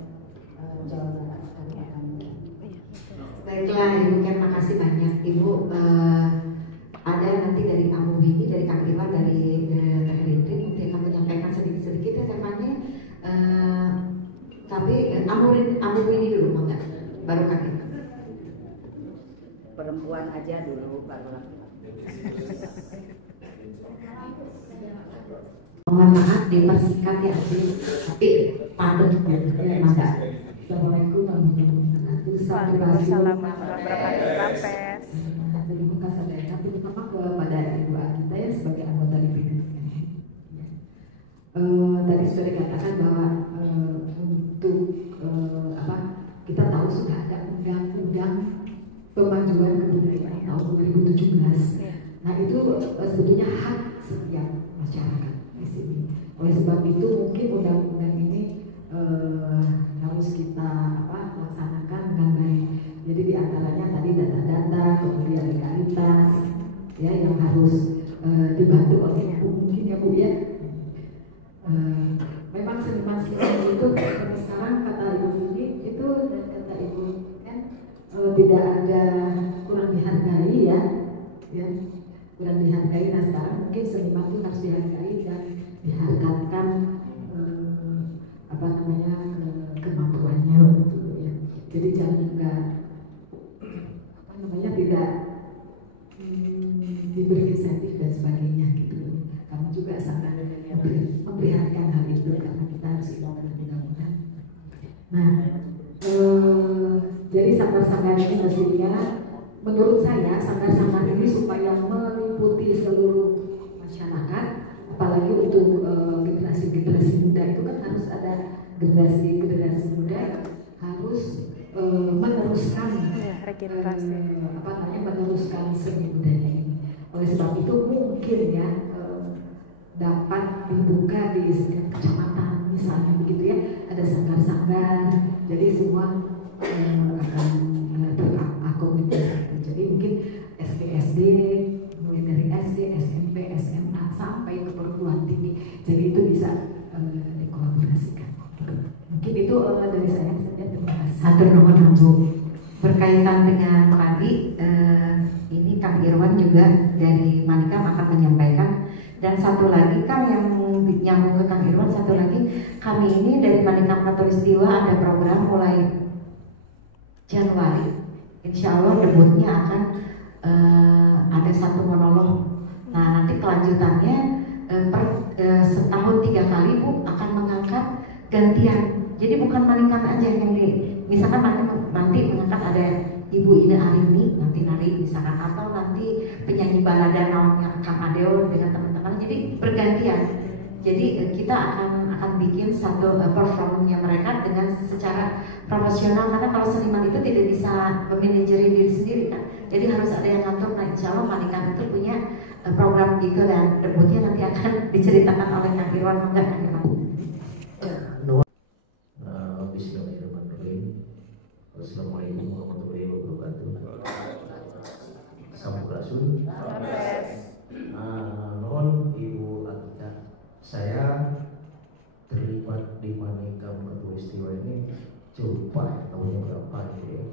Jawa Barat. Baiklah Ibu Ken, makasih banyak Ibu. Ada nanti dari Amu Bini, dari Kang Irwan, dari Teh Lintri mungkin akan menyampaikan sedikit-sedikit ya temanya. Tapi Amu Bini dulu enggak? Baru Kang Irwan. Perempuan aja dulu baru laki-laki. Mohon maaf dipersingkat ya, tapi padat ya, masa. Assalamualaikum warahmatullahi wabarakatuh. Waalaikumsalam warahmatullahi wabarakatuh. Terima kasih terutama kepada Ibu Agita ya sebagai anggota DPD. Tadi sudah dikatakan bahwa untuk kita tahu sudah ada undang-undang pemajuan kebudayaan tahun 2017. Nah itu sebetulnya hak setiap masyarakat di sini. Oleh sebab itu mungkin undang-undang ini harus kita laksanakan dengan baik. Jadi diantaranya tadi data-data, kemudian legalitas, ya yang harus dibantu oleh Ibu mungkin ya Bu ya. Memang seniman-seniman itu sekarang kata Ibu Vivi itu dan kata Ibu kan tidak ada kurang dihargai ya kurang dihargai. Nah sekarang mungkin seniman itu harus dihargai dan diharapkan kemampuannya gitu ya. Jadi jangan tidak diberi insentif dan sebagainya gitu. Kami juga sangat memprihatinkan hal itu karena kita harus undang-undang. Nah, jadi sanggar-sanggar ini mestinya menurut saya sanggar-sanggar ini supaya meliputi seluruh masyarakat, apalagi untuk generasi muda itu kan harus ada generasi muda harus meneruskan meneruskan seni budaya ini. Oleh sebab itu mungkin ya dapat dibuka di setiap kecamatan misalnya begitu ya, ada sanggar-sanggar, jadi semua akan terakomodir. Jadi mungkin SD mulai dari SD, SMP, SMA sampai ke perguruan tinggi, jadi itu bisa dikolaborasikan. Mungkin itu dari saya saja. Terima kasih. Hatur nuhun Bu. Berkaitan dengan tadi ini Kang Irwan juga dari Manikam akan menyampaikan, dan satu lagi Kang yang nyambung ke Kang Irwan, satu lagi kami ini dari Manikam Katulistiwa ada program mulai Januari, insya Allah debutnya akan ada satu monolog. Nah nanti kelanjutannya setahun 3 kali Bu akan mengangkat gantian. Jadi bukan Manikam aja yang misalkan nanti mengangkat ada Ibu Ida Arini nanti nari misalkan, atau nanti penyanyi balada namanya Kang Adeo dengan teman-teman, jadi bergantian. Jadi kita akan bikin satu performnya mereka dengan secara profesional, karena kalau seniman itu tidak bisa memanajeri diri sendiri kan, jadi harus ada yang ngatur. Nah insya Allah Manikam itu punya program gitu, dan debutnya nanti akan diceritakan oleh Kang Irwan. Enggak Kang Irwan? Bismillahirrahmanirrahim. Assalamualaikum warahmatullahi wabarakatuh. Sampurasun. Nuhun Ibu Agita. Saya terlibat di Manikam Katulistiwa ini coba tahunnya berapa gitu ya.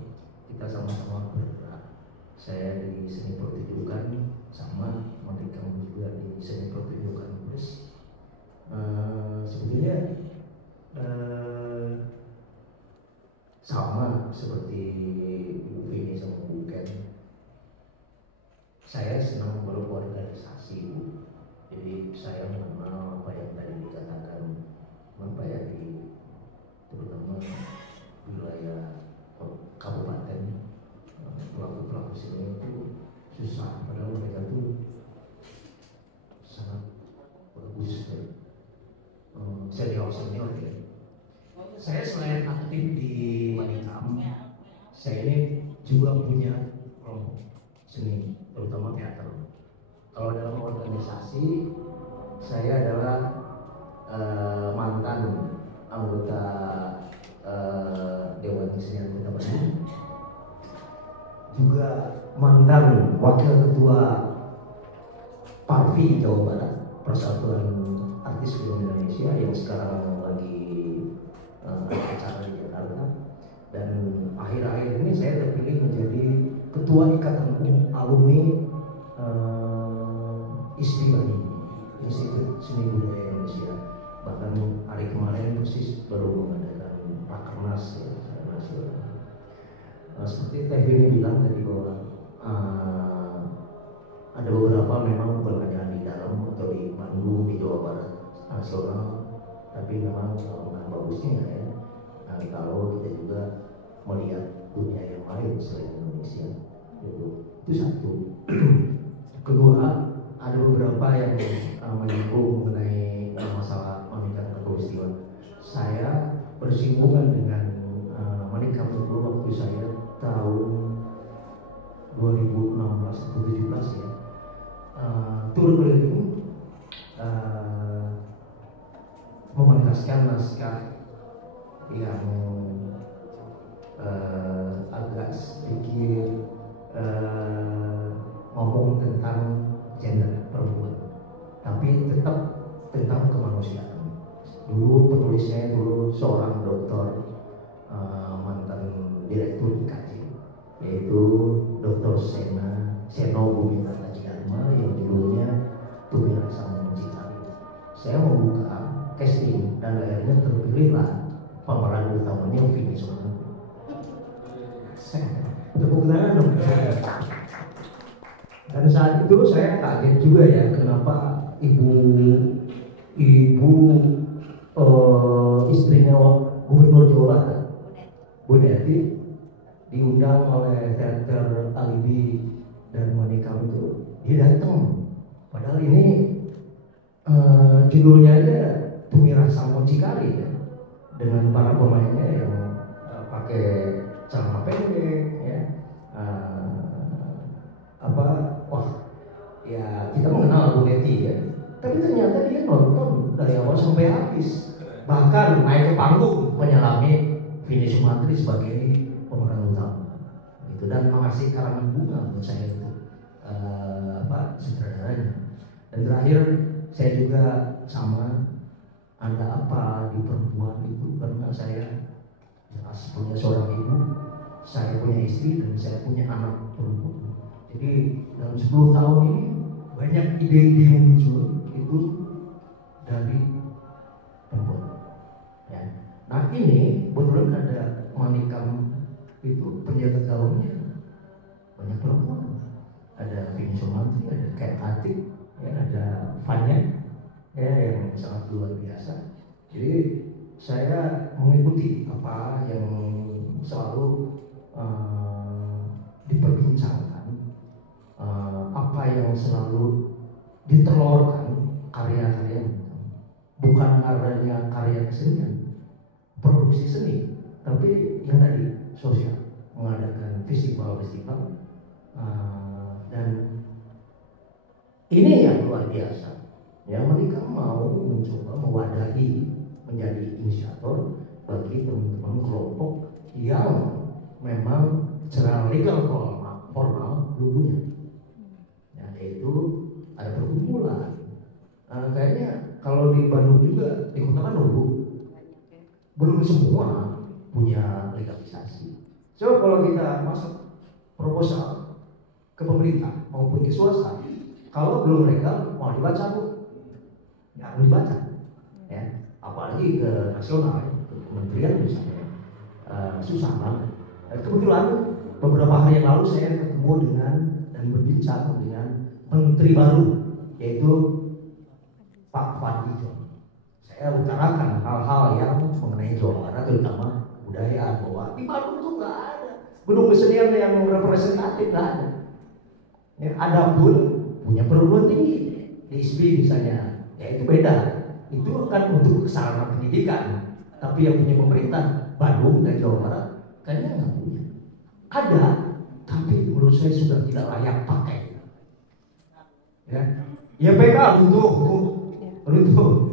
Kita sama-sama bergerak. Saya di seni pertunjukan sama Manikam juga di seni pertunjukan plus. Sebenarnya sama seperti Bu Vini sama Bu Ken. saya senang berorganisasi, jadi saya mengenal apa yang tadi dikatakan apa ya di terutama wilayah kabupaten pelaku-pelaku seni itu susah, padahal mereka tuh sangat bagus dan senior ya. Saya selain aktif di Manikam, saya ini juga punya kelompok seni, terutama teater. Kalau dalam organisasi, saya adalah mantan anggota Dewan Kesenian Kota Bandung, juga mantan wakil ketua PARFI Jawa Barat, Persatuan Artis Film Indonesia yang sekarang lagi acara di Jakarta. Dan akhir-akhir ini saya terpilih menjadi ketua Ikatan Alumni ISTI, Institut Seni Budaya Indonesia. Bahkan hari kemarin persis baru mengadakan Rakernas ya, nasional. Seperti Teh Vini bilang tadi bahwa ada beberapa memang pertanyaan di dalam atau di Bandung, di Jawa Barat nasional, tapi memang bagusnya ya. Nah, kalau kita juga melihat dunia yang lain selain Indonesia, itu satu. Kedua, ada beberapa yang menyinggung mengenai masalah Manikam Khatulistiwa. Saya bersinggungan dengan Manikam itu waktu saya tahun 2016 atau 17 ya, tur keliling mementaskan naskah yang agak sedikit ngomong tentang gender perempuan, tapi tetap tentang kemanusiaan. Dulu penulisnya seorang dokter mantan direktur IKJ, yaitu Dr. Seno Bumi Dharma yang judulnya Tumirasa Mencintai. Saya membuka casting dan akhirnya terpilihlah pemeran utamanya Vini Sumanto. Tepuk tangan dong. Dan saat itu saya kaget juga ya, kenapa ibu istrinya Gubernur Jawa Barat, Bu Deti, diundang oleh teater Alibi dan Manikam itu. Dia datang, padahal ini judulnya aja Tumirasa Muncikari ya, dengan para pemainnya yang pakai celana pendek ya, wah ya kita mengenal Bu Neti ya, tapi ternyata dia nonton dari awal sampai habis, bahkan naik ke panggung menyelami Vini Sumantri sebagai pemeran utama gitu, dan mengasih karangan bunga buat saya itu sutradaranya. Dan terakhir saya juga sama, ada apa di perempuan itu, karena saya jelas punya seorang ibu, saya punya istri, dan saya punya anak perempuan. Jadi dalam 10 tahun ini banyak ide-ide yang muncul itu dari perempuan ya. Nah ini betulan ada Manikam itu penjaga gaungnya banyak perempuan, ada Vini Sumantri, ada Kat Atik ya, ada Fanya ya, yang sangat luar biasa. Jadi saya mengikuti apa yang selalu diperbincangkan, apa yang selalu ditelurkan karya-karya, bukan karya kesenian, produksi seni, tapi yang tadi sosial, mengadakan festival-festival, dan ini yang luar biasa. Yang mereka mau mencoba mewadahi, menjadi inisiator bagi teman-teman kelompok yang memang secara legal formal belum punya. Ya, yaitu ada perkumpulan. Kayaknya kalau di Bandung juga, di Kota Bandung belum semua punya legalisasi. So kalau kita masuk proposal ke pemerintah maupun ke swasta, kalau belum legal mau dibaca bu, nggak akan dibaca, ya. Apalagi ke nasional, ke kementerian misalnya, susah banget. Kebetulan beberapa hari yang lalu saya ketemu dengan dan berbincang dengan menteri baru, yaitu Pak Fadli Zon. Saya utarakan hal-hal yang mengenai Jawa Barat, terutama budaya, bahwa di Bandung itu nggak ada gedung kesenian yang representatif, nggak ada. Ya, ada pun punya perguruan tinggi di ISB misalnya, ya itu beda. Itu kan untuk sarana pendidikan, tapi yang punya pemerintah Bandung dan Jawa Barat kayaknya nggak punya. Ada, tapi menurut saya sudah tidak layak pakai. Ya PK runtuh.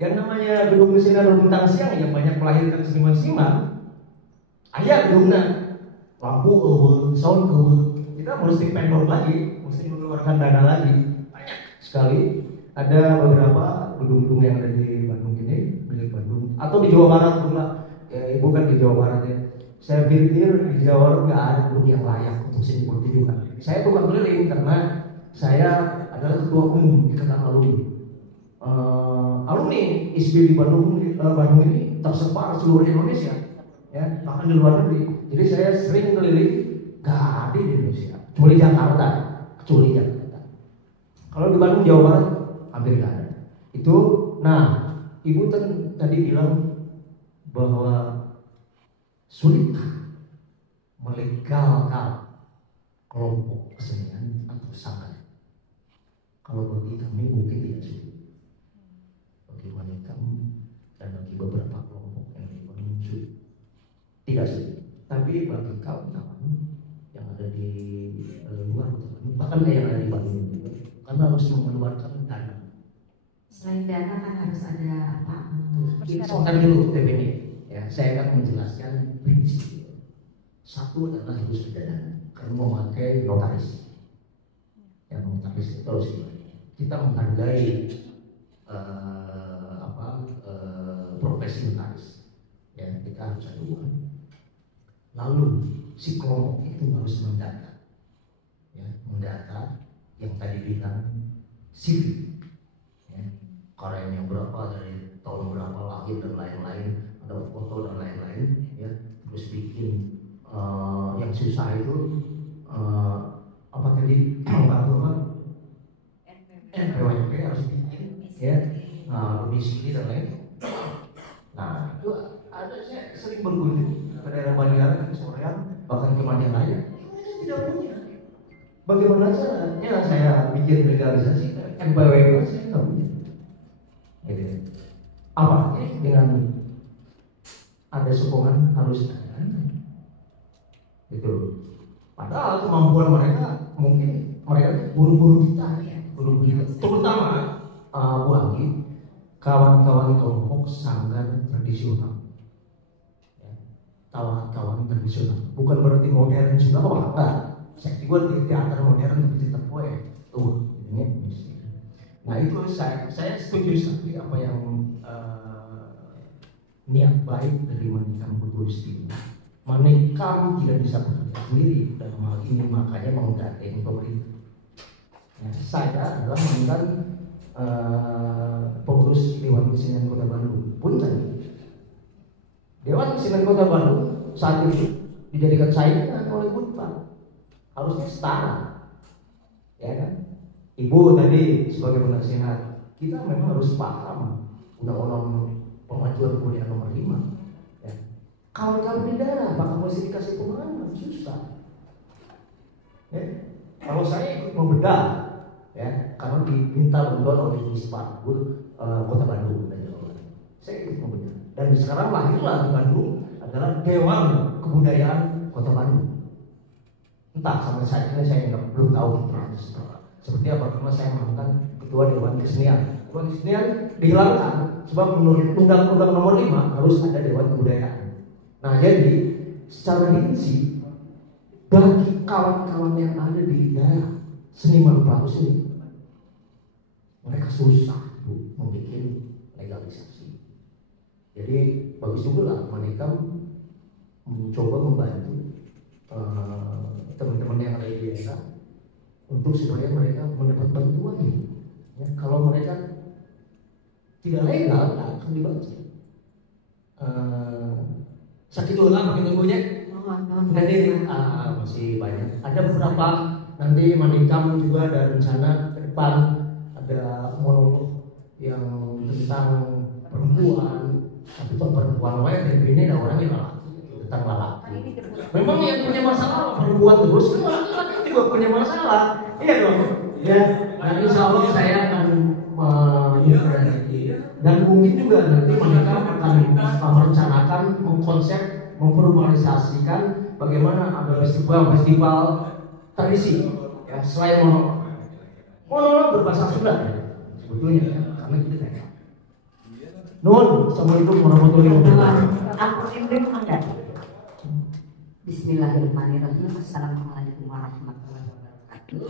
Yang namanya gedung kesenian Runtang Siang yang banyak melahirkan seniman-seniman, ayah gedungnya lampu sound kita mesti pendor lagi, mesti mengeluarkan dana lagi. Banyak sekali. Ada beberapa gedung-gedung yang ada di Bandung ini milik Bandung atau di Jawa Barat pula, ya, bukan di Jawa Barat ya. Saya pikir di Jawa Barat nggak ada gedung yang layak untuk seni pertunjukan. Saya bukan keliling karena saya adalah ketua umum Ikatan Alumni. Alumni ISB di Bandung ini tersebar seluruh Indonesia, ya, bahkan di luar negeri. Jadi saya sering keliling, nggak ada di Indonesia, kecuali Jakarta. Kalau di Bandung, Jawa Barat hampir nggak ada. Itu, nah, Ibu tadi bilang bahwa sulit melegalkan kelompok kesenian atau sanggar. Kalau bagi kami mungkin tidak sulit. Bagi wanita dan bagi beberapa kelompok yang muncul tidak sulit. Tapi bagi kawan-kawan yang ada di luar bahkan yang ada di Bandung, karena harus mengeluarkan dana. Selain dana kan harus ada apa? Sebentar dulu TPN. Ya, saya akan menjelaskan prinsip. Satu adalah harus ada dana karena memakai notaris. Ya, notaris itu harus kita menghargai profesi notaris. Ya, kita harus ada uang. Lalu si kelompok itu harus mendata. Ya, mendata yang tadi bilang CV. Ya, karyanya berapa, dari tahun berapa lahir dan lain-lain, ada foto dan lain-lain, ya. Terus bikin yang susah itu apa tadi kartu apa? NPWP harus bikin, ya. Domisili dan lain. Nah, itu ada, saya sering berkunjung ke daerah Banjar, ke Soreang, bahkan ke Majalaya. Tidak punya. Bagaimana caranya saya bikin legalisasi NPWP saya nggak punya. Gitu. Apa? Dengan ada sokongan harus ada. Gitu. Padahal kemampuan mereka mungkin mereka guru-guru kita, guru-guru kita, terutama Bu Anggi, kawan-kawan kelompok sanggar tradisional, ya, kawan-kawan tradisional. Bukan berarti modern sudah, enggak. Saya juga di teater modern tapi tetap poe. Ini. Nah itu saya setuju sekali apa yang niat baik dari Manikam Khotolistiwa. Manikam tidak bisa bekerja sendiri dalam hal ini, makanya menggandeng pemerintah. Ya, saya adalah mantan pengurus Dewan Kesenian Kota Bandung. Punten. Dewan Kesenian Kota Bandung saat itu dijadikan saingan oleh Bunpa. Harusnya setara, ya kan? Ibu tadi sebagai penasehat, kita memang harus paham undang-undang pemajuan kebudayaan nomor 5. Ya. Kawan-kawan di daerah, apakah mesti dikasih pemahaman? Susah. Ya. Kalau saya ikut membedah, ya, karena diminta bantuan oleh Dispar Kota Bandung dan Jawa Barat, saya ikut membedah. Dan sekarang lahirlah di Bandung adalah Dewan Kebudayaan Kota Bandung. Entah sampai saat ini saya belum tahu seperti apa, karena saya mantan ketua Dewan Kesenian. Dewan Kesenian dihilangkan sebab menurut Undang-Undang Nomor 5 harus ada Dewan Kebudayaan. Nah jadi secara prinsip bagi kawan-kawan yang ada di daerah seniman pelaku seni, mereka susah membuat legalisasi. Jadi bagus juga lah Manikam mencoba membantu teman-teman yang ada di daerah untuk supaya mereka mendapat bantuan. Ya, kalau mereka tidak legal akan dibantu. Sakit ulang makin tumbuhnya. Jadi masih banyak. Ada beberapa nanti Manikam juga ada rencana ke depan ada monolog yang tentang perempuan, tapi kok perempuan wae dan ini ada orang yang laki tentang laki. Memang yang punya masalah perempuan terus, laki juga punya masalah, iya dong. Ya, dan insya Allah saya akan dan mungkin juga nanti Manikam akan merencanakan, mengkonsep, memformalisasikan bagaimana ada festival tradisi ya, selain monolog berbahasa Sunda ya, sebetulnya ya, karena kita tanya. Nuhun, assalamualaikum warahmatullahi wabarakatuh. Aku sendiri enggak. Bismillahirrahmanirrahim. Assalamualaikum warahmatullahi wabarakatuh.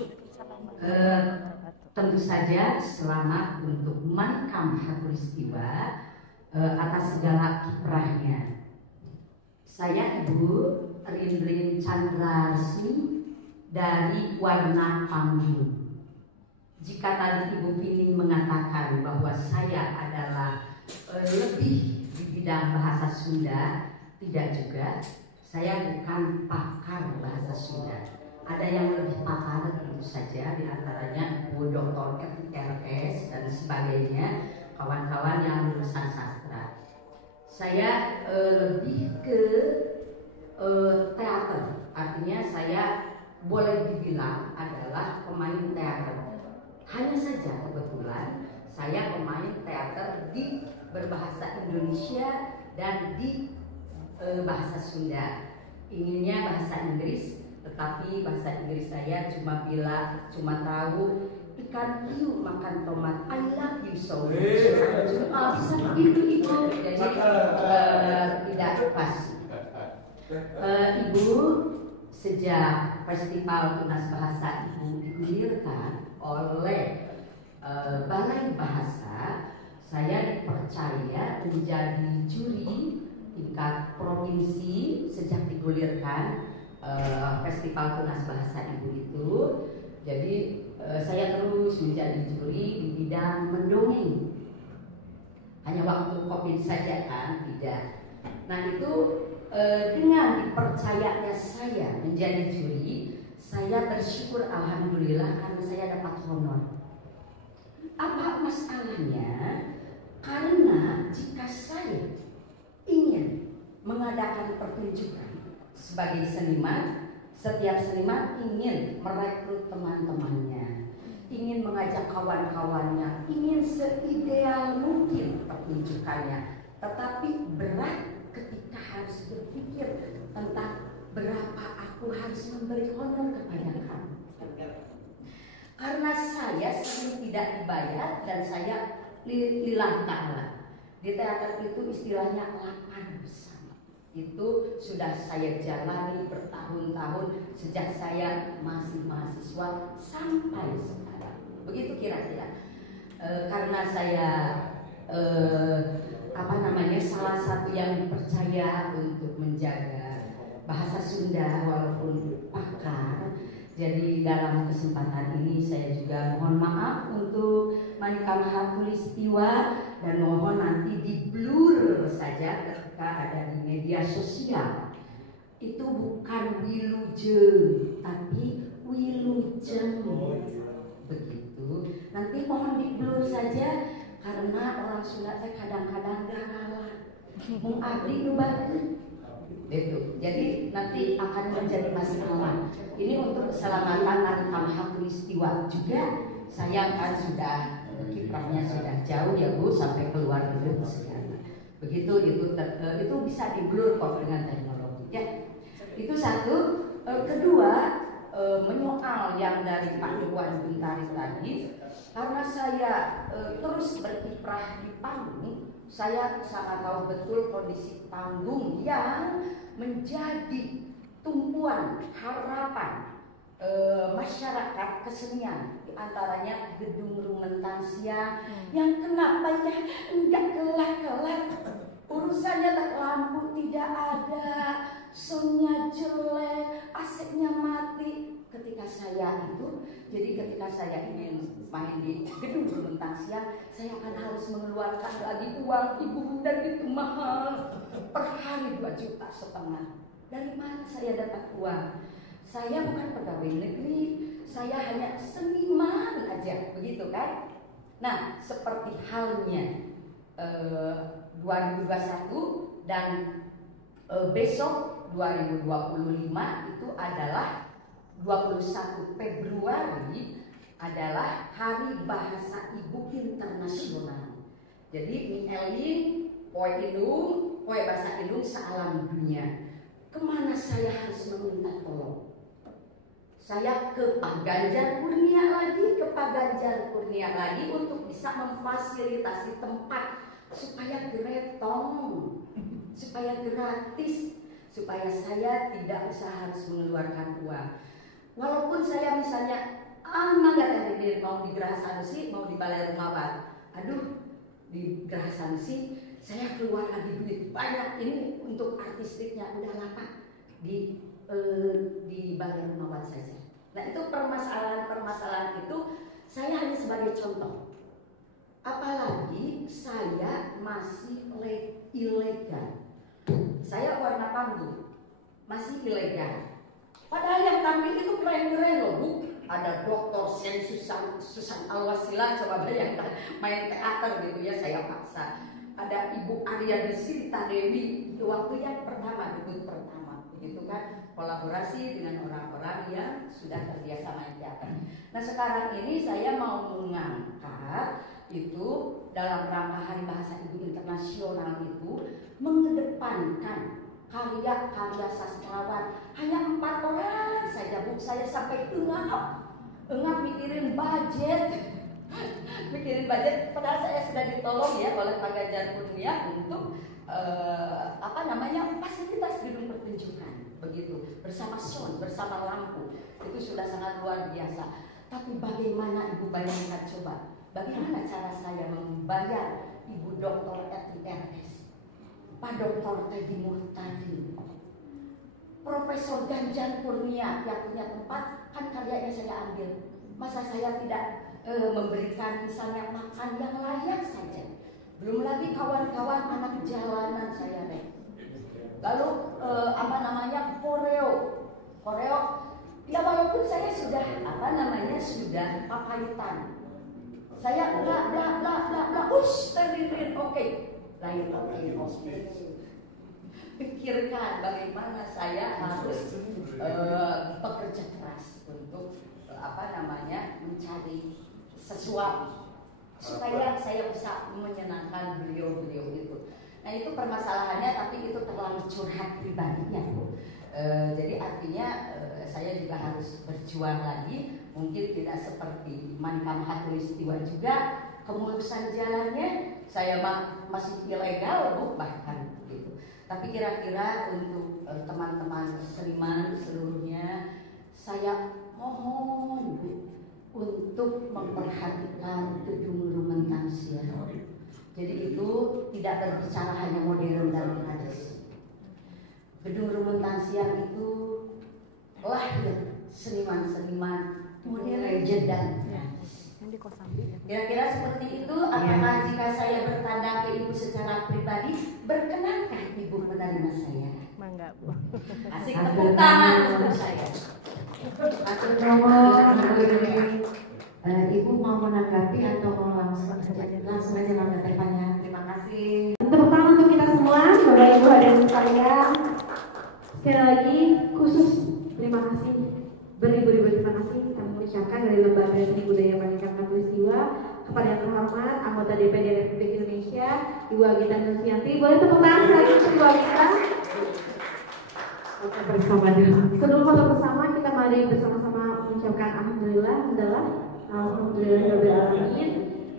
Tentu saja selamat untuk Manikam Khatulistiwa atas segala kiprahnya. Saya Ibu Rindrin Chandra Resmi dari Warna Panggung. Jika tadi Ibu Vini mengatakan bahwa saya adalah lebih di bidang bahasa Sunda, tidak juga. Saya bukan pakar bahasa Sunda. Ada yang lebih pakar tentu saja, diantaranya Bu Dr. RS dan sebagainya, kawan-kawan yang lulusan sastra. Saya lebih ke teater, artinya saya boleh dibilang adalah pemain teater. Hanya saja kebetulan saya pemain teater di berbahasa Indonesia dan di bahasa Sunda. Inginnya bahasa Inggris, tetapi bahasa Inggris saya cuma tahu ikan hiu makan tomat. I love you so much. Bisa begitu itu, jadi tidak pas. Ibu, sejak Festival Tunas Bahasa Ibu digulirkan oleh Balai Bahasa, saya dipercaya menjadi juri tingkat provinsi sejak digulirkan Festival Tunas Bahasa Ibu itu. Jadi saya terus menjadi juri di bidang mendongeng. Hanya waktu COVID saja kan, tidak. Nah itu dengan dipercayanya saya menjadi juri, saya bersyukur alhamdulillah karena saya dapat honor. Apa masalahnya? Karena jika saya ingin mengadakan pertunjukan sebagai seniman, setiap seniman ingin merekrut teman-temannya, ingin mengajak kawan-kawannya, ingin seideal mungkin pertunjukannya. Tetapi berat ketika harus berpikir tentang berapa aku harus memberi honor kepada kamu. Karena saya sering tidak dibayar dan saya lillahi ta'ala. Di teater itu istilahnya lapar bersama. Itu sudah saya jalani bertahun-tahun sejak saya masih mahasiswa sampai sekarang. Begitu kira-kira. Karena saya salah satu yang dipercaya untuk menjaga bahasa Sunda walaupun pakar. Jadi dalam kesempatan ini saya juga mohon maaf untuk Manikam Khatulistiwa dan mohon nanti di blur saja ketika ada di media sosial. Itu bukan wilujeng tapi wilujeng. Begitu. Nanti mohon di blur saja karena orang Sunda kadang-kadang gagalan. Mung abdi nu bageun. Betul. Jadi nanti akan menjadi masalah. Ini untuk keselamatan Manikam Khatulistiwa juga. Saya kan sudah kiprahnya sudah jauh ya Bu, sampai keluar negeri sekarang. Begitu itu bisa di blur kok dengan teknologi ya. Itu satu. Kedua, menyoal yang dari Pak Iwan Bintari tadi, karena saya terus berkiprah di panggung, saya sangat tahu betul kondisi panggung yang menjadi tumpuan harapan masyarakat kesenian, di antaranya gedung Rumentang Siang yang kenapa ya enggak kelar-kelar, urusannya lampu tidak ada, soundnya jelek, AC-nya mati. Ketika saya ingin main di gedung Rumentang Siang, saya akan harus mengeluarkan lagi uang ibu dan itu mahal, per hari 2,5 juta. Dari mana saya dapat uang? Saya bukan pegawai negeri, saya hanya seniman aja, begitu kan? Nah, seperti halnya 2021 dan besok 2025 itu adalah 21 Februari adalah Hari Bahasa Ibu Internasional. Jadi Mielin Poe Indung, Poe Bahasa Indung sealam dunia. Kemana saya harus meminta tolong? Saya ke Pak Ganjar Kurnia lagi untuk bisa memfasilitasi tempat supaya gretong, supaya gratis, supaya saya tidak usah harus mengeluarkan uang. Walaupun saya misalnya mangga tadi mau di Geraha Sanusi, mau di Balai Remabat, aduh di Geraha Sanusi saya keluar lagi duit banyak, ini untuk artistiknya udah lama di Balai Remabat saja. Nah itu permasalahan itu saya hanya sebagai contoh. Apalagi saya masih ilegal. Saya warna panggung masih ilegal. Padahal yang tampil itu keren-keren loh, Bu. Ada Dr. Sen Susan Alwasila, coba bayangkan main teater gitu ya, saya paksa. Ada Ibu Arya Desita Dewi, itu waktu yang pertama, debut pertama, begitu kan, kolaborasi dengan orang-orang yang sudah terbiasa main teater. Nah sekarang ini saya mau mengangkat itu dalam rangka Hari Bahasa Ibu Internasional itu mengedepankan karya-karya sastrawan. Hanya 4 orang saja, Bu. Saya sampai engap mikirin budget. Padahal saya sudah ditolong ya oleh Pak Ganjar Kurnia untuk fasilitas gedung pertunjukan, begitu, bersama sound, bersama lampu. Itu sudah sangat luar biasa. Tapi bagaimana Ibu bayangkan coba, bagaimana cara saya membayar Ibu Dr. Eti RS, Pak Dr. Teddy Murtadi, Profesor Ganjar Kurnia yang punya tempat, kan karyanya saya ambil. Masa saya tidak memberikan misalnya makan yang layak saja? Belum lagi kawan-kawan anak jalanan saya deh. Lalu koreo. Ya walaupun saya sudah sudah papaitan. Saya bla terlirin, oke. Lain oke. Pikirkan bagaimana saya harus bekerja keras untuk mencari sesuatu supaya saya bisa menyenangkan beliau-beliau itu. Nah itu permasalahannya, tapi itu terlalu curhat pribadinya, Bu. Jadi artinya saya juga harus berjuang lagi. Mungkin tidak seperti Manika Mahatulistiwa juga, kemulusan jalannya saya masih ilegal, Bu, bahkan gitu. Tapi kira-kira untuk teman-teman seniman seluruhnya, saya mohon, Bu, untuk memperhatikan gedung Rumentansia. Jadi itu tidak berbicara hanya modern dan tradisi. Gedung Rumentansia itu lahir seniman-seniman modern legend dan tradisi. Kira-kira seperti itu. Apakah jika saya bertanya ke Ibu secara pribadi, berkenankah Ibu menerima saya? Mangga, Bu. Asik, tepuk tangan untuk saya. Ibu mau menanggapi atau mau langsung aja bertanya? Terima kasih. Tepuk tangan untuk kita semua, Bapak Ibu hadirin sekalian. Sekali lagi khusus terima kasih, beribu-ribu terima kasih kami ucapkan dari Lembaga Seni Budaya Manika Khatulistiwa kepada yang terhormat anggota DPD Republik Indonesia Ibu Agita Nurfianti. Boleh tepuk tangan lagi untuk Ibu Agita. Oke, bersama sebelum foto bersama kita mari bersama-sama mengucapkan alhamdulillahirobbilalamin.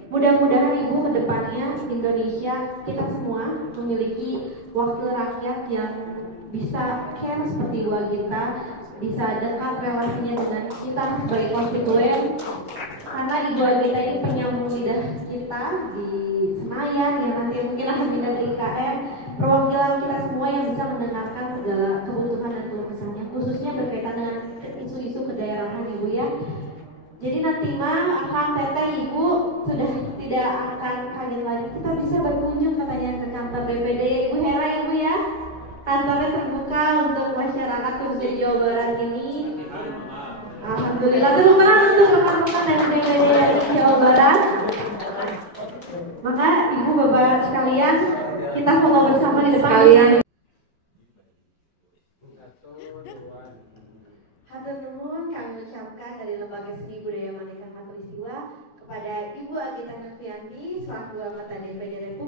Mudah-mudahan Ibu kedepannya Indonesia kita semua memiliki wakil rakyat yang bisa care seperti Ibu Agita, bisa dekat relasinya dengan kita sebagai konstituen, karena Ibu Agita ini penyambung lidah kita di Senayan yang nanti mungkin akan pindah ke IKN, perwakilan kita semua yang bisa mendengarkan segala kebutuhan dan keluh kesahnya, khususnya berkaitan dengan isu-isu kedaerahan Ibu ya. Jadi nanti akan teteh Ibu sudah tidak akan kaget lagi, kita bisa berkunjung katanya ke kantor DPD Ibu Hera Ibu ya. Kantornya terbuka untuk masyarakat khususnya Jawa Barat ini. Alhamdulillah, tepuk tangan untuk rekan-rekan dari Jawa Barat. Maka ibu bapak sekalian, kita foto bersama di depan. Sekalian. Hatur nuhun kami ucapkan dari Lembaga Seni Budaya Maneka Khatulistiwa kepada Ibu Agita Nurfianti selaku anggota DPD